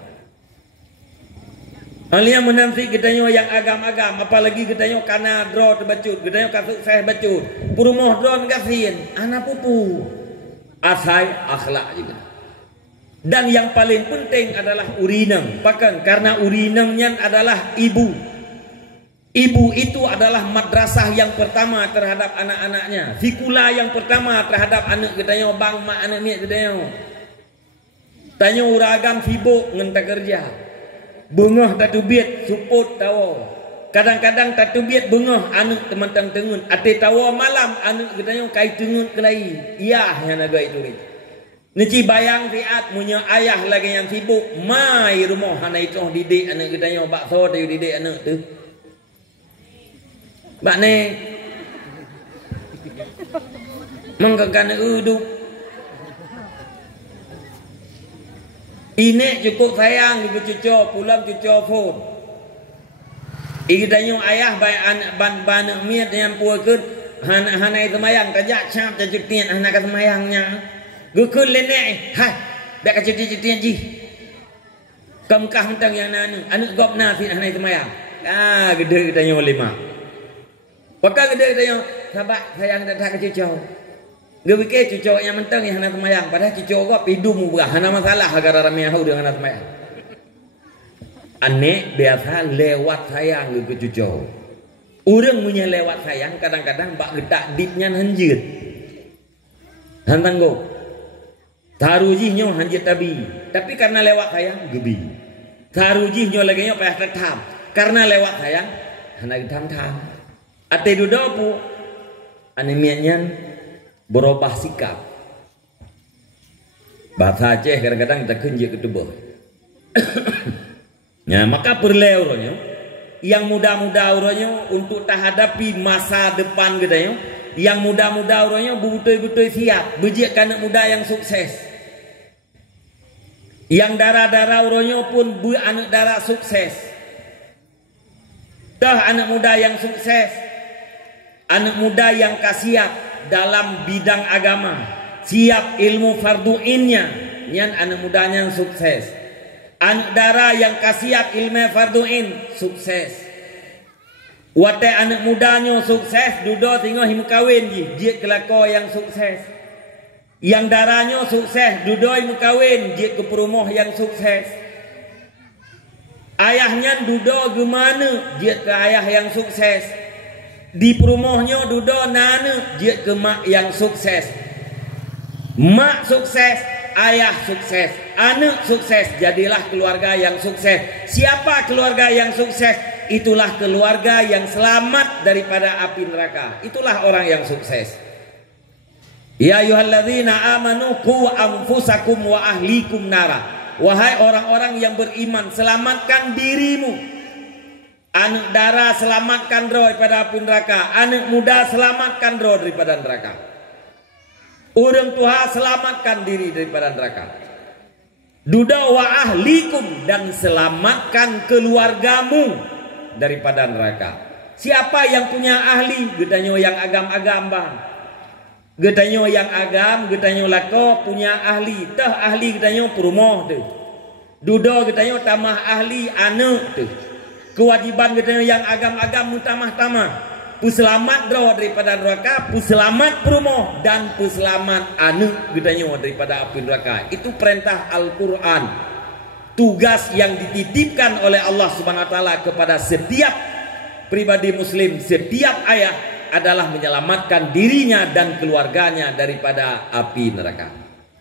Alia menamsi gedanyo yang agam-agam, apalagi gedanyo kana drone terbacut, gedanyo kasuk saya bacut. Purumoh drone kasihin, ana pupu. Asai akhlak juga. Dan yang paling penting adalah urineng. Bahkan karena urinengnya adalah ibu. Ibu itu adalah madrasah yang pertama terhadap anak-anaknya. Fikula yang pertama terhadap anak gedanyo bang mak anak ni gedanyo. Tanyo uragam sibuk ngenta kerja. Bengah tatubit suput tawo. Kadang-kadang tatubit bengah anak teman-teman tengun. Ate tawo malam anak gedanyo kai tengun kelai. Iya yang naga itu ni. Neci bayang fiat punya ayah lagi yang sibuk mai rumah hana itu didik anak gedanyo bakso tayu didik anak tu. Bak ne mengkakan uduk ini cukup sayang ibu cucu pulang cucu phone ikidanyo ayah bay anak ban miat yang puakeun hana semayang tajak cap tajutian anak semayangnya gukeun lene hai dak cuti-cutian ji kamkah mentang yang nanu anak gopna fi hana semayang gede gedanyo 5. Pakak gede tanya, sahabat sayang datang ke cucu. Gak pikir cucu yang mentang yang hendak semayang. Padahal cucu kau pidum buah. Hana masalah agar ramai yang dengan hendak semayang. Anek biasa lewat sayang ke cucu. Orang punya lewat sayang kadang-kadang bak getak dipnya hanjir. Hantanggo. Tarujihnya hanjir tabi. Tapi karena lewat sayang gebi. Tarujihnya lagi nya payah tetam. Karena lewat sayang hendak tam-tam. Ate dudopu anemiannya berubah sikap. Bahasa Aceh kadang-kadang kita kenjik ke tubuh. Ya, maka perleuronyo yang muda-muda uronyo untuk terhadapi masa depan gedanya. Yang muda-muda uronyo betul-betul siap bejik anak muda yang sukses. Yang darah-darah uronyo pun anak darah sukses. Dah anak muda yang sukses. Anak muda yang kasiap dalam bidang agama, siap ilmu farduinnya, yang anak mudanya yang sukses. Anak dara yang kasiap ilmu farduin, sukses. Wate anak mudanya sukses, dudo tinggal him kawin dia kelako yang sukses. Yang darahnya sukses, dudo him kawin dia ke perumoh yang sukses. Ayahnya dudo gimana dia ke ayah yang sukses. Di perumohnya dudo nana dia ke mak yang sukses. Mak sukses, ayah sukses. anak sukses, jadilah keluarga yang sukses. Siapa keluarga yang sukses? Itulah keluarga yang selamat daripada api neraka. Itulah orang yang sukses. Ya ayyuhalladzina amanu qu anfusakum wa ahlikum nara. Wahai orang-orang yang beriman, selamatkan dirimu. Anak dara selamatkan roh daripada api neraka. Anak muda selamatkan roh daripada neraka. Orang tua selamatkan diri daripada neraka. Duda wa ahlikum, dan selamatkan keluargamu daripada neraka. Siapa yang punya ahli? Gedanyo yang agam-agam bang. Gedanyo yang agam, gedanyo lako punya ahli. Tah ahli gedanyo perumoh tu. Duda gedanyo tamah ahli anak tu. Kewajiban gedanyo yang agam-agam mutamah-tamah. Puselamat draw daripada neraka, puselamat perumoh, dan puselamat anak gedanyo daripada api neraka. Itu perintah Al-Quran. Tugas yang dititipkan oleh Allah Subhanahu wa taala kepada setiap pribadi muslim, setiap ayah adalah menyelamatkan dirinya dan keluarganya daripada api neraka.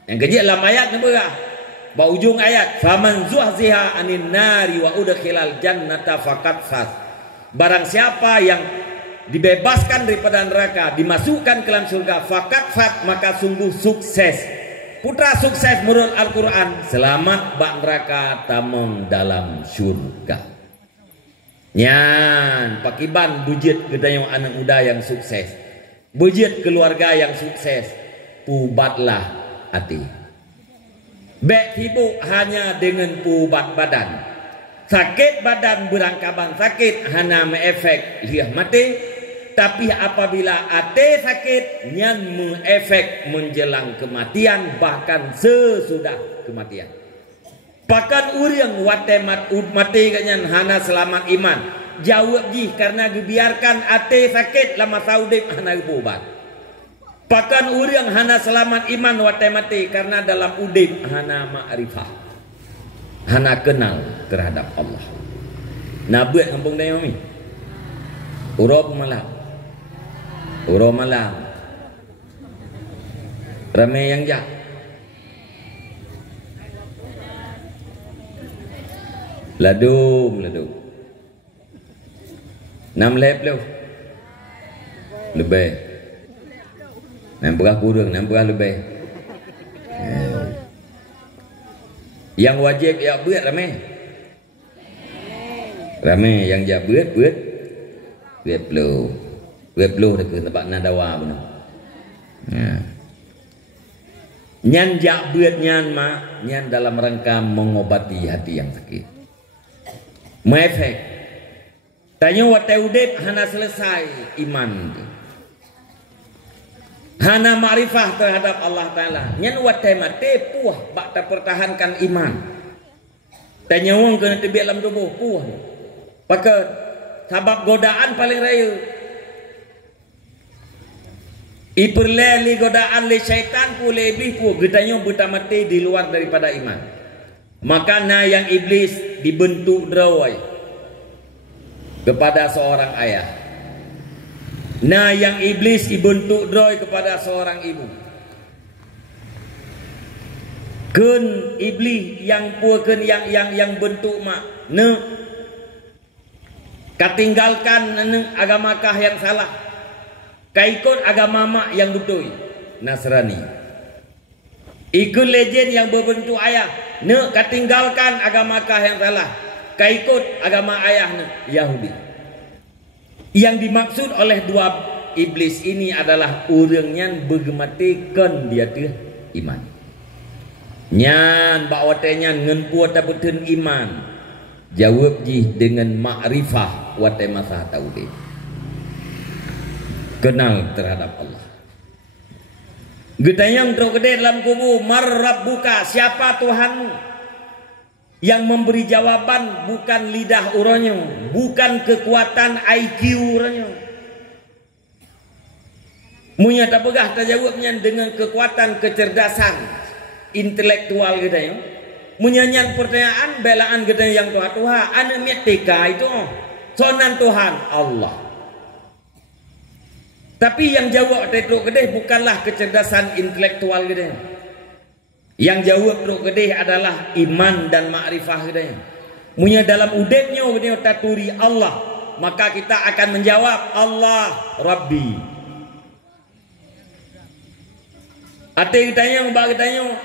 Yang kejadian dalam ayat berah, ba ujung ayat, faman zuhziha anin nari wa udkhilal jannata faqad faz. Barang siapa yang dibebaskan daripada neraka, dimasukkan ke dalam surga, faqad faz, maka sungguh sukses. Putra sukses menurut Al-Quran, selamat bak neraka tamong dalam surga. Nyan pakiban bujit gedayong anak muda yang sukses, bujit keluarga yang sukses, pubatlah hati. Bek sibuk hanya dengan pubat badan. Sakit badan berangkaban sakit hanya meefek liah mati. Tapi apabila ate sakit, nyan mengefek menjelang kematian, bahkan sesudah kematian. Bahkan uriang watemat mati kanyan hana selamat iman. Jawab jih karena dibiarkan ate sakit lama saudip hana ubat. Bahkan uriang hana selamat iman watemati karena dalam udip hana ma'rifah, hana kenal terhadap Allah. Nabuat kampung Dayami. Urop malam. Uro malam ramai yang jak ladum 6 lep lebih 6 berah kurang 6 berah lebih. Yang wajib ya buat ramai yang jak buat Webloh dekat tempat nadawa benar. Nyan jak buat nyan mak, nyan dalam rangka mengobati hati yang sakit. Mefek. Tanya wate udip hana selesai iman. Hana ma'rifah terhadap Allah Ta'ala. Nyan wate mati puah bak tak pertahankan iman. Tanya wong kena tebiak dalam tubuh puah. Maka sebab godaan paling raya. Iperleli godaan le syaitan pu lebih pu gedanyo buta mati di luar daripada iman. Maka na yang iblis dibentuk drawai kepada seorang ayah. Na yang iblis dibentuk drawai kepada seorang ibu. Ken iblis yang pu ken yang bentuk mak ne katinggalkan agamakah yang salah. Kaikut agama mak yang betul Nasrani. Ikut legend yang berbentuk ayah, ne katinggalkan agama kah yang salah. Kaikut agama ayah ne Yahudi. Yang dimaksud oleh dua iblis ini adalah orangnya bergematikan dia tu iman. Nyan bawatenya ngen puat betul iman. Jawab jih dengan ma'rifah wate masa taudi. Kenal terhadap Allah. Gedayang tergede dalam kubur, marrabbuka, siapa Tuhanmu? Yang memberi jawaban bukan lidah uronyo, bukan kekuatan IQ uronyo. Munya tak pegah terjawabnya dengan kekuatan kecerdasan intelektual gedayang. Munya nyang pertanyaan belaan gedayang Tuhan, ane metika itu sonan Tuhan Allah. Tapi yang jawab tetruk gede bukanlah kecerdasan intelektual gede. Yang jawab duk kedih adalah iman dan makrifah gedanya. Munya dalam udepnya gedanya taturi Allah, maka kita akan menjawab Allah Rabbi. Ate ditanya, mbak ditanya,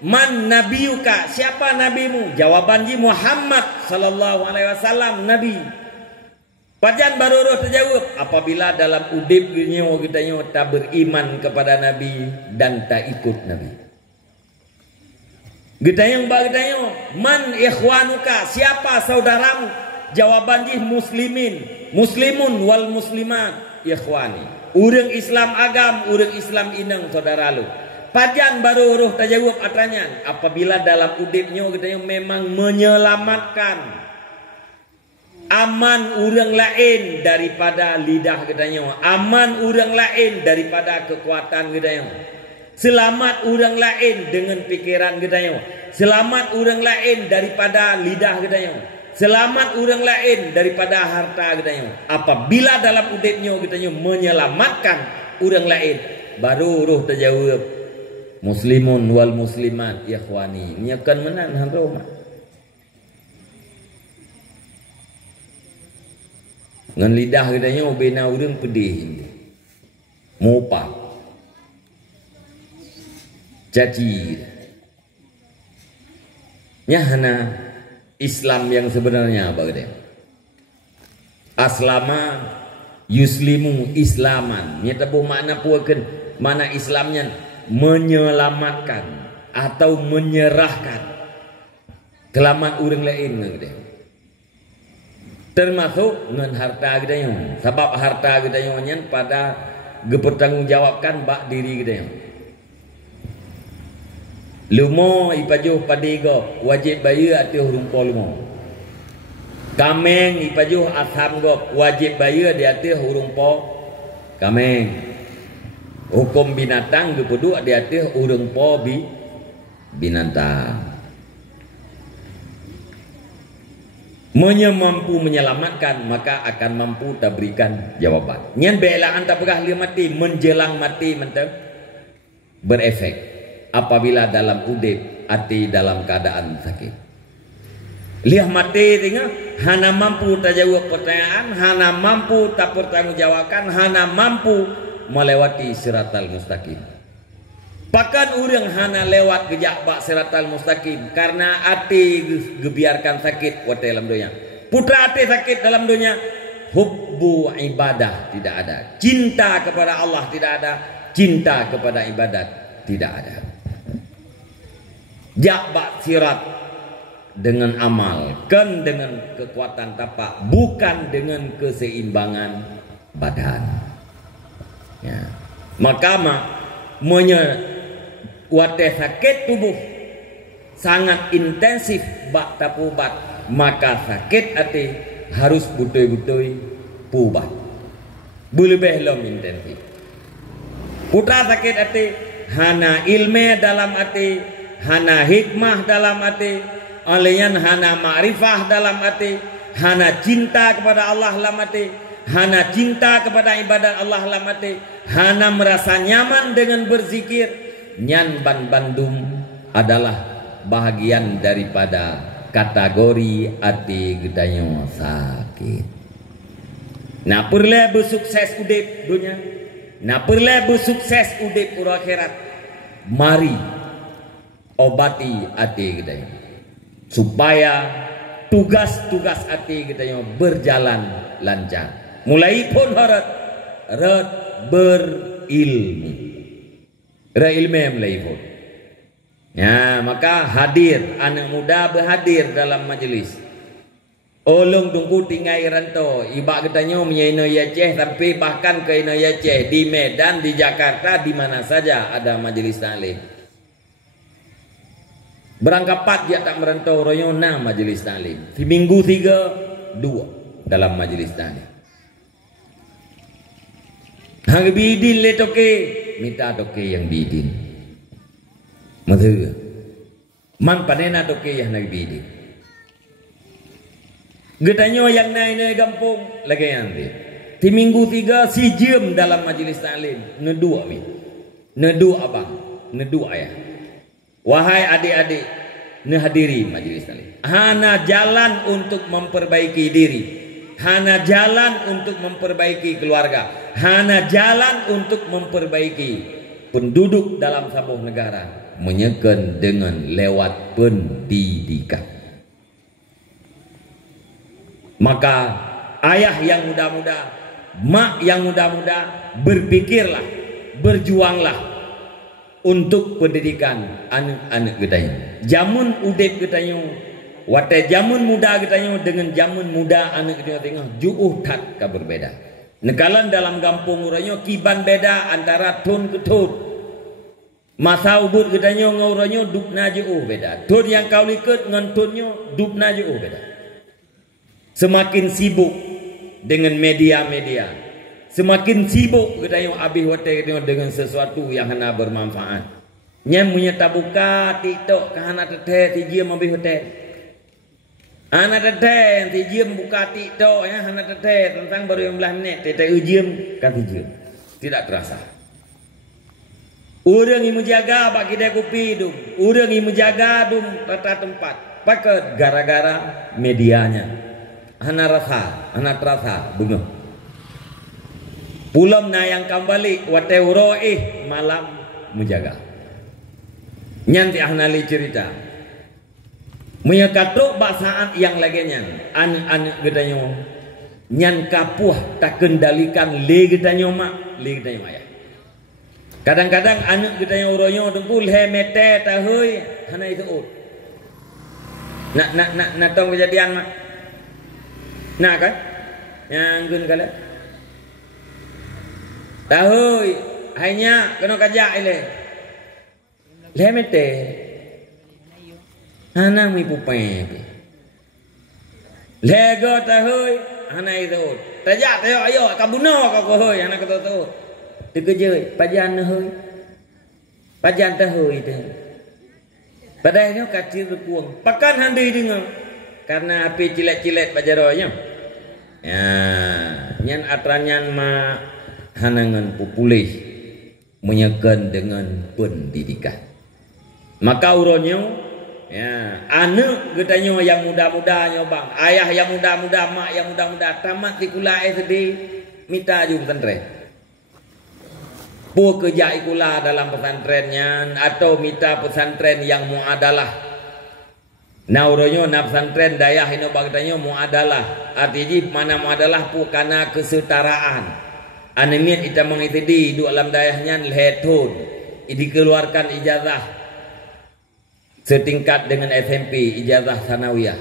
man nabiyuka, siapa nabimu? Jawaban ji Muhammad sallallahu alaihi wasallam, nabi. Pajan baru roh terjawab apabila dalam udip kita tak beriman kepada nabi dan tak ikut nabi. Kita man ikhwanuka, siapa saudaramu? Jawaban ji muslimin, muslimun wal muslimat ikhwani. Urang Islam agam, urang Islam inang saudara lu. Pajan baru roh terjawab atanya apabila dalam udipnya kita memang menyelamatkan aman urang lain daripada lidah katanya, aman urang lain daripada kekuatan katanya, selamat urang lain dengan pikiran katanya, selamat urang lain daripada lidah katanya, selamat urang lain daripada harta katanya. Apabila dalam udipnya katanya menyelamatkan urang lain, baru roh terjawab muslimun wal muslimat ikhwani. Ini akan menan hamba. Dengan lidah katanya bina urang pedih, mopak, caci. Nyahana Islam yang sebenarnya apa katanya? Aslama yuslimu islaman. Nya tabu makna puakeun, mana Islamnya menyelamatkan atau menyerahkan kelamat urang lain katanya. Termasuk dengan harta kita yang, sebab harta kita yang pada bertanggungjawabkan bak diri kita yang. Lumo ipajuh padigo wajib bayar atuh rumpol lumo. Kameng ipajuh asam gop wajib bayar di atuh rumpol kameng. Hukum binatang gepedu di atuh rumpol binatang. Mampu menyelamatkan maka akan mampu tak berikan jawaban. Nyan belaan tak pegah dia mati menjelang mati mentang berefek apabila dalam udip hati dalam keadaan sakit. Lihat mati tinggal hana mampu tak jawab pertanyaan, hana mampu tak pertanggungjawabkan, hana mampu melewati siratal mustaqim. Pakan urang hana lewat gejak bak siratal mustaqim karena hati gebiarkan sakit wate dalam dunia. Putra hati sakit dalam dunia, hubbu ibadah tidak ada, cinta kepada Allah tidak ada, cinta kepada ibadat tidak ada. Jak bak sirat dengan amal, kan dengan kekuatan tapak, bukan dengan keseimbangan badan. Ya. Maka wate sakit tubuh sangat intensif bak tapubat, maka sakit hati harus betul-betul pubat lebih lom intensif. Putra sakit hati hana ilmu dalam hati, hana hikmah dalam hati, alian hana ma'rifah dalam hati, hana cinta kepada Allah dalam hati, hana cinta kepada ibadat Allah dalam hati, hana merasa nyaman dengan berzikir. Nyan bandum adalah bahagian daripada kategori hati gedanyo sakit. Nah perlu bersukses udip dunia, nah perlu bersukses udip akhirat. Mari obati hati gedanyo supaya tugas-tugas hati gedanyo berjalan lancar. Mulai pun harap berilmu. Ilmu melayu. Ya, maka hadir anak muda berhadir dalam majlis. Olong tunggu tinggal rantau. Ibak katanya menyaino Aceh sampai bahkan ke ino Aceh di Medan, di Jakarta, di mana saja ada majlis taklim. Berangkapat dia tak merantau royona majlis taklim. Di minggu 3, 2 dalam majlis taklim. Hang bidin le toke minta toke yang bidin. Maksudnya man panena toke yang naik bidin. Gedanyo yang naik gampung lagi yang di. Di minggu 3 si jam dalam majlis taklim. Nedua mi. Nedua abang. Nedua ayah. Wahai adik-adik, hadiri majelis kali. Hana jalan untuk memperbaiki diri. Hana jalan untuk memperbaiki keluarga. Hana jalan untuk memperbaiki penduduk dalam sebuah negara. Menyekan dengan lewat pendidikan. Maka ayah yang muda-muda, mak yang muda-muda, berpikirlah, berjuanglah untuk pendidikan anak-anak gedanya. Jamun udip gedanya, wate jamun muda gedanya dengan jamun muda anak gedanya tengah juuh tat ka berbeda. Nekalan dalam kampung uranya kiban beda antara tun ke tun. Masa ubud gedanya nguranya dupna juuh beda. Tun yang kau liket ngan tunnya dupna juuh beda. Semakin sibuk dengan media-media, semakin sibuk gedanya abih wate dengan sesuatu yang hana bermanfaat. Nyam punya tabuka TikTok ke hana teteh tijiem abih wate. Hana teteh tijiem buka TikTok ya hana teteh tentang baru 15 menit teteh ujiem kan tijiem. Tidak terasa. Urang yang menjaga bagi dia kopi dum. Urang yang menjaga dum tata tempat. Pakai gara-gara medianya. Hana rasa, hana terasa bunga. Pulam na yang kembali wate uroi malam menjaga. Nyanti ahnali cerita. Munya katrok basaan yang lagi nyan. Anak-anak gedanya. Nyan kapuh tak kendalikan le gedanya mak, le gedanya ayah. Kadang-kadang anak gedanya uronya dengkul he mete tahui hana itu ut. Nak tong kejadian mak. Nah kan? Yang gun kala. Tahui hanya kena kajak ile. Lemete. Hana mi pupai. Lego tahui hana itu. Tajak tayo ayo kabuno ka ko hoy hana kata tu. Dikejoi pajan hoy. Pajan tahui tu. Padahal kacil kuang. Pakan handai dengar. Karena api cilet-cilet pajaronya. Ya, nyan atranyan ma hanangan populih menyekan dengan pendidikan. Maka uronyo ya, anak gedanya yang muda-mudanya bang, ayah yang muda-muda, mak yang muda-muda tamat tikula SD minta ju pesantren. Pu kerja ikula dalam pesantrennya atau minta pesantren yang muadalah. Nah uronyo na pesantren dayah ino bagdanya muadalah. Artinya mana muadalah pu kana kesetaraan. Anemian ita mengitidi du alam dayahnya lehetun. Dikeluarkan ijazah setingkat dengan SMP, ijazah sanawiyah.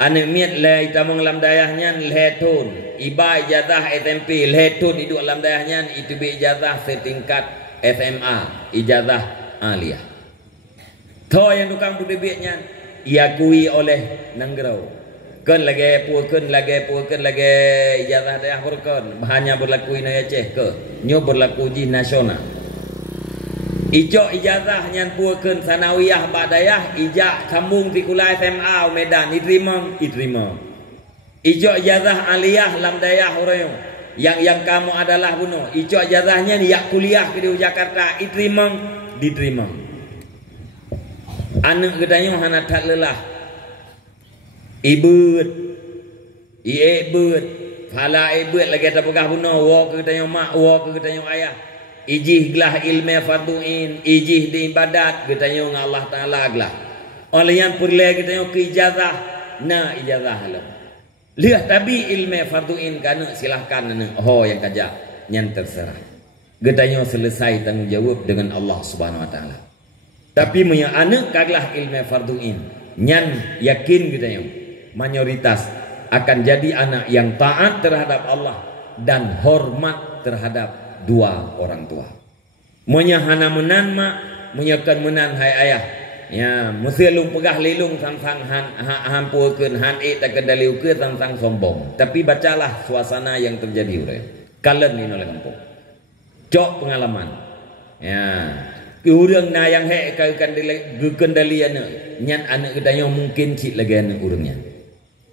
Anemian le ita mengalam dayahnya lehetun. Iba ijazah SMP lehetun du alam dayahnya itu be ijazah setingkat SMA, ijazah aliyah. Tho yang tukang budebitnya iakui oleh Nanggerau. Kan lagi puakan lagi ijazah dayah berkan. Bahannya berlaku ino Aceh ke. Nyo berlaku di nasional. Ijo ijazah nyan puakan sanawiyah badayah. Ijak sambung tikula SMA Medan. Diterima. Ijo ijazah aliyah lam dayah orang. Yang kamu adalah bunuh. Ijo ijazahnya yak kuliah ke di Jakarta. Diterima. Anak gedanya hana tak lelah. Ibut. Iebut. Fala ibut lagi tak pegah bunuh. Wak gedanya mak. Wak gedanya ayah. Ijih gelah ilmu farduin. Ijih di ibadat. Gedanya dengan Allah Ta'ala gelah. Oleh yang perlu gedanya ke ijazah. Nah ijazah halam. Lihat tapi ilmu farduin kana silahkan anak. Oh yang kajak. Yang terserah. Gedanya selesai tanggungjawab dengan Allah Subhanahu Wa Ta'ala. Tapi punya anak kaglah ilmu farduin. Nyan yakin gitu ya. Mayoritas akan jadi anak yang taat terhadap Allah dan hormat terhadap dua orang tua. Munya hana menan mak, munya kan menan hai ayah. Ya, mesti lung pegah lilung sang-sang hampukeun han tak kendali ukeun sang-sang sombong. Tapi bacalah suasana yang terjadi urang. Kalen ni oleh kampung. Cok pengalaman. Ya. Urang na yang he kendalian nyan anak gedanya mungkin cik lagi anak urangnya.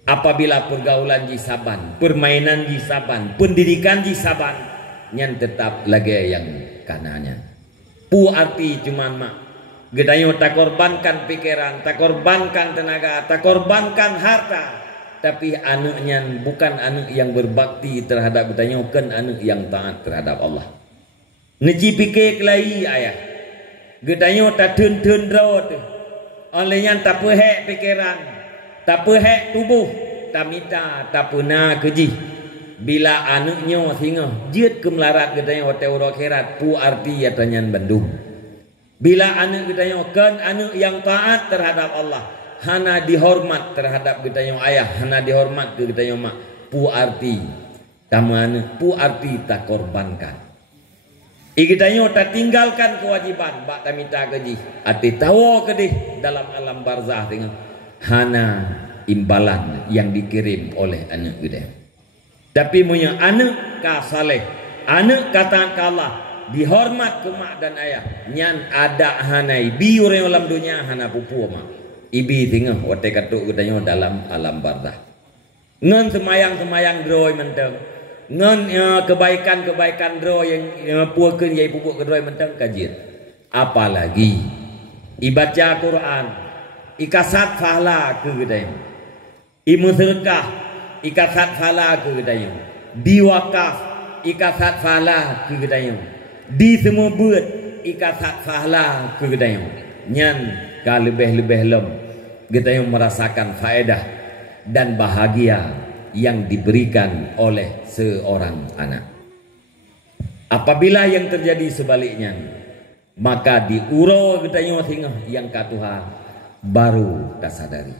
Apabila pergaulan ji saban, permainan ji saban, pendidikan ji saban, nyan tetap lagi yang kananya. Pu arti cuma mak Gedayo tak korbankan pikiran, tak korbankan tenaga, tak korbankan harta. Tapi anaknya bukan anak yang berbakti terhadap gedayo, kan anak yang taat terhadap Allah. Neji pikir kelai ayah. Gedayo tak tun raut. Olehnya tak pehek pikiran, tak pehek tubuh, tak minta, tak pernah keji. Bila anaknya singa jut ke melarat gedayo hotel akhirat, pu arti yatanyan Bandung. Bila anak gedayo kan anak yang taat terhadap Allah, hana dihormat terhadap gedayo ayah, hana dihormat ke gedayo mak, pu arti tamana, pu arti tak korbankan. Gedayo tak tinggalkan kewajiban, bak tamita keji, ati tawo kedih dalam alam barzah tengah, hana imbalan yang dikirim oleh anak gedayo. Tapi punya anak ka saleh, anak kata Allah, dihormat ke mak dan ayah, nyan ada hanai biur yang dalam dunia hana pupu mak. Ibi tinggal wate katuk gedayo dalam alam barzah. Ngan semayang droi menteng. Ngan kebaikan droi yang puakeun yai pupuk ke droi menteng kajian. Apalagi ibaca Quran, ikasat pahala ke gedayo. Imu sedekah ikasat pahala ke gedayo. Diwakaf ikasat pahala ke gedayo. Di semua buat ikasat pahala ke gedayo. Nyan ka lebih-lebih lem gedayo merasakan faedah dan bahagia yang diberikan oleh seorang anak. Apabila yang terjadi sebaliknya, maka diuro gedayo tingah yang katuha baru tasadari.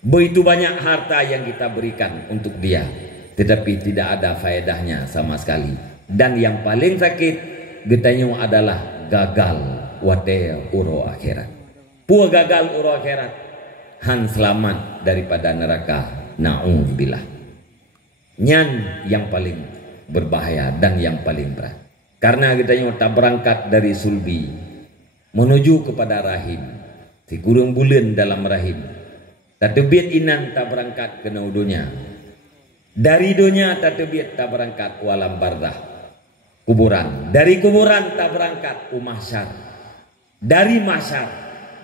Begitu banyak harta yang kita berikan untuk dia, tetapi tidak ada faedahnya sama sekali. Dan yang paling sakit gedayo adalah gagal wate uro akhirat. Pua gagal uro akhirat, han selamat daripada neraka, na'udzubillah. Nyan yang paling berbahaya dan yang paling berat. Karena gedayo tak berangkat dari sulbi menuju kepada rahim, si kurung bulan dalam rahim. Tatebit inan tak berangkat ke dunia. Dari dunia tatebit tak berangkat ke alam barzah, kuburan. Dari kuburan tak berangkat ke mahsyar. Dari mahsyar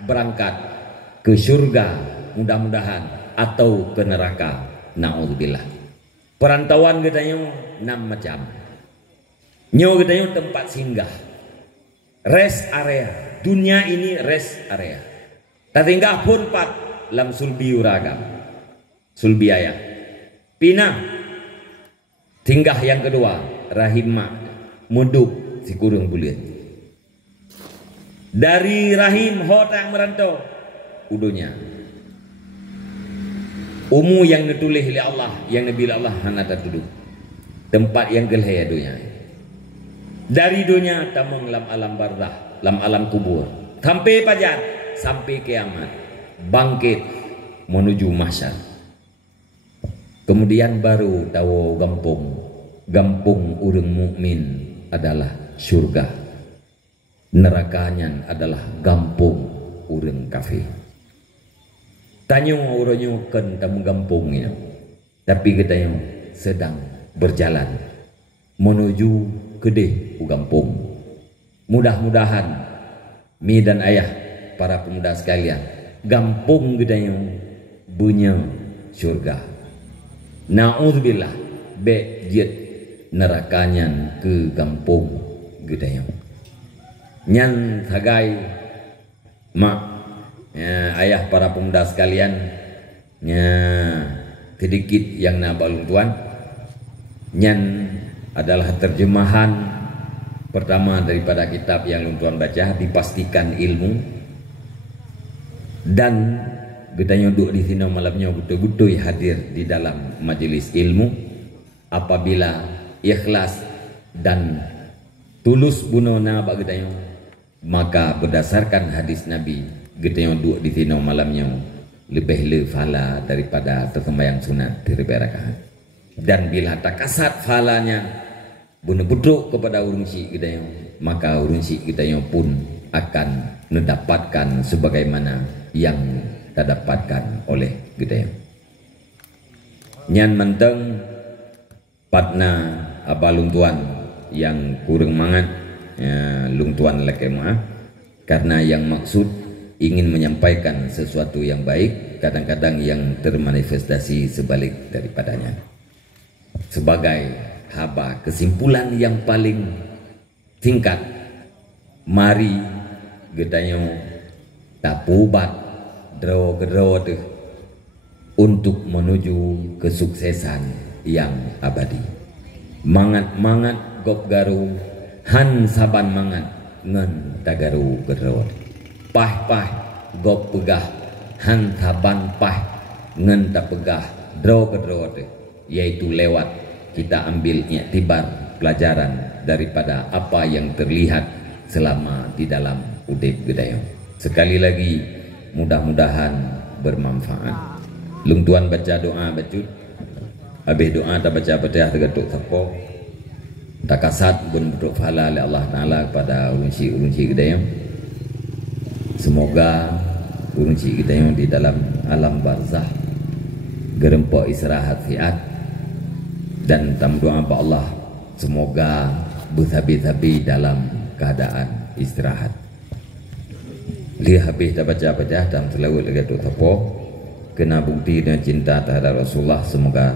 berangkat ke surga mudah-mudahan atau ke neraka, na'udzubillah. Perantauan gedayo 6 macam. Nyo gedayo tempat singgah, rest area. Dunia ini rest area. Tatinggah pun 4 lam sulbi uragam, sulbi ayah. Pinah tinggah yang kedua rahim mak, muduk si kurung bulian. Dari rahim hotang merantau udunya. Umu yang ditulis oleh Allah, yang Nabi Allah hana duduk. Tempat yang gelhe dunia. Dari dunia tamang lam alam barzah, lam alam kubur. Sampai pajar, sampai kiamat. Bangkit menuju mahsyar. Kemudian baru tahu gampung urang mukmin adalah surga. Nerakanya adalah gampung urang kafir. Tanyo uronyo kan tamu gampung ini, tapi kita sedang berjalan menuju kedeh gampung. Mudah-mudahan mi dan ayah para pemuda sekalian, gampung kita punya surga. Na'udzubillah be jet nerakanya ke gampung kita nyan sagai mak. Ya, ayah para pemuda sekalian, ya, sedikit yang nabalung tuan, nyan adalah terjemahan pertama daripada kitab yang luntuan baca, dipastikan ilmu. Dan kita duduk di sini malamnya betul-betul hadir di dalam majelis ilmu. Apabila ikhlas dan tulus bunona bagi kita, maka berdasarkan hadis Nabi, kita yang duduk di sini malamnya lebih fala daripada tersembahyang sunat 3 rakaat. Dan bila tak kasat falanya benar-benar kepada urunsi kita yang, maka urunsi kita yang pun akan mendapatkan sebagaimana yang tak dapatkan oleh kita yang. Nyan menteng patna apa lungtuan yang kurang mangat, ya, lungtuan lekemah Karena yang maksud ingin menyampaikan sesuatu yang baik, kadang-kadang yang termanifestasi sebalik daripadanya. Sebagai haba kesimpulan yang paling singkat, mari gedayo tapubat draw untuk menuju kesuksesan yang abadi. Mangat gop garu han saban mangat ngen tagaru gerot. Pah gop pegah han saban pah ngen tapegah draw gerot, yaitu lewat kita ambil iktibar pelajaran daripada apa yang terlihat selama di dalam udip gedayo. Sekali lagi mudah-mudahan bermanfaat. Lung tuan baca doa bacut, habis doa tak baca Fatihah tergetuk sapo, tak kasat pun berdoa pahala oleh Allah Taala kepada ulunci gedayo. Semoga ulunci gedayo di dalam alam barzah gerempok istirahat fiat, dan tam doa apa Allah semoga bersabi-sabi dalam keadaan istirahat. Lihat habis tak baca Fatihah dalam selawat tergetuk sapo, kena bukti dan cinta terhadap Rasulullah. Semoga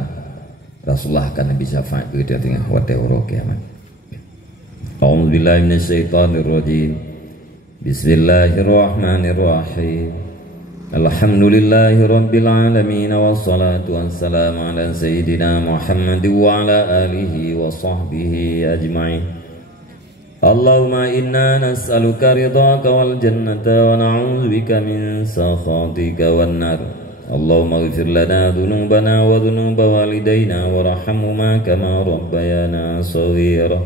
Rasulullah akan lebih syafaat kita dengan khawatir orang kiamat. A'udzubillahi minasyaitonirrajim. Bismillahirrahmanirrahim. Alhamdulillahi rabbil alamin, wassalatu wassalamu ala sayyidina Muhammad wa ala alihi wa sahbihi ajma'in. Allahumma inna nas'aluka ridhaka wal jannata wa na'udzubika min sakhatika wan nar. Allahumma ighfir lana dhunubana wa dhunuba walidayna warhamhuma kama rabbayana shaghira.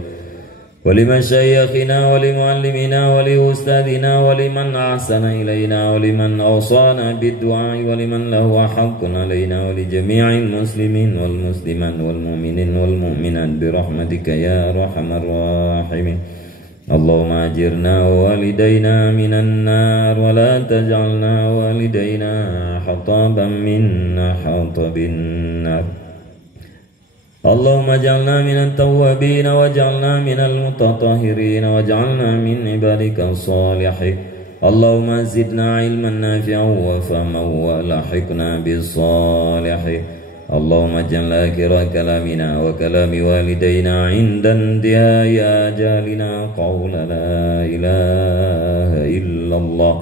Wa liman shayyakhina wa limuallimina wa li ustadina wa liman ahsana ilayna wa liman awsana bid-du'a wa liman lahu haqqun alayna wa li jami'il muslimin wal muslimat wal mu'minin wal mu'minat bi rahmatika ya arhamar rahimin. Allahumma ajirna wa walidayna minan nar wa la taj'alna walidayna hataban minna hatabin nar. Allahumma ij'alna minat tawwabin wa ij'alna minal mutatahhirin wa ij'alna min ibadika salihin. Allahumma zidna ilman nafi'an wa fahman wa lahiqna bis salihin. Allahumma jalla akhira kalamina wa kalami walidayna inda intihai ajalina qawla la ilaha illallah.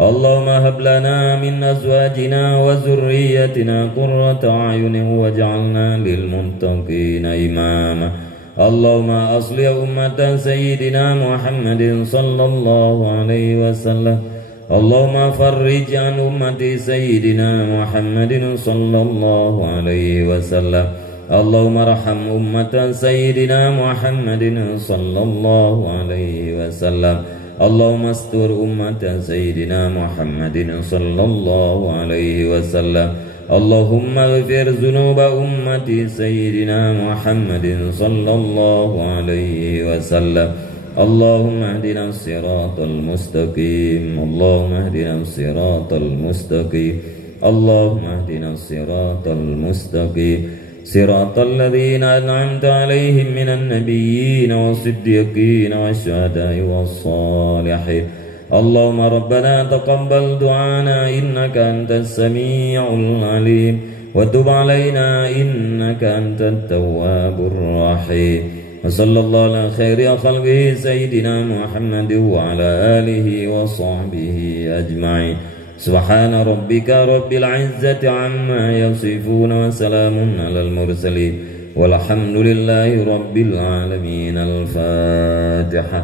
Allahumma hab lana min azwajina wa zurriyyatina qurrata a'yunin waj'alna lil muttaqina imama. Allahumma asli ummatan sayyidina Muhammadin sallallahu alaihi wasallam. Allahumma farrij an ummati sayyidina Muhammadin sallallahu alaihi wasallam. Allahumma arham ummata sayyidina Muhammadin sallallahu alaihi wasallam. Allahumma astur ummata sayyidina Muhammadin sallallahu alaihi wasallam. Allahumma ighfir dhunuba ummati sayyidina Muhammadin sallallahu alaihi wasallam. Allahumma ihdina as-siratal mustaqim. Allahumma ihdina as-siratal mustaqim. Allahumma ihdina as-siratal mustaqim. Siratal ladzina an'amta 'alaihim minan nabiyyin was-siddiqin wasyuhada'i was-shalihin. Allahumma rabbana taqabbal du'ana innaka antas sami'ul 'alim wa tub 'alaina innaka antat tawwabur rahim. Sallallahu ala khairi khalqihi sayyidina Muhammad wa ala alihi wa sahbihi ajma'in. Subhana rabbika rabbil izzati amma yasifun wa salamun alal mursalin walhamdulillahi rabbil alamin. Al-Fatiha.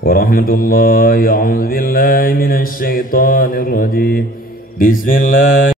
Wa rahmatullahi a'udzu billahi minasy syaithanir rajim. Bismillah.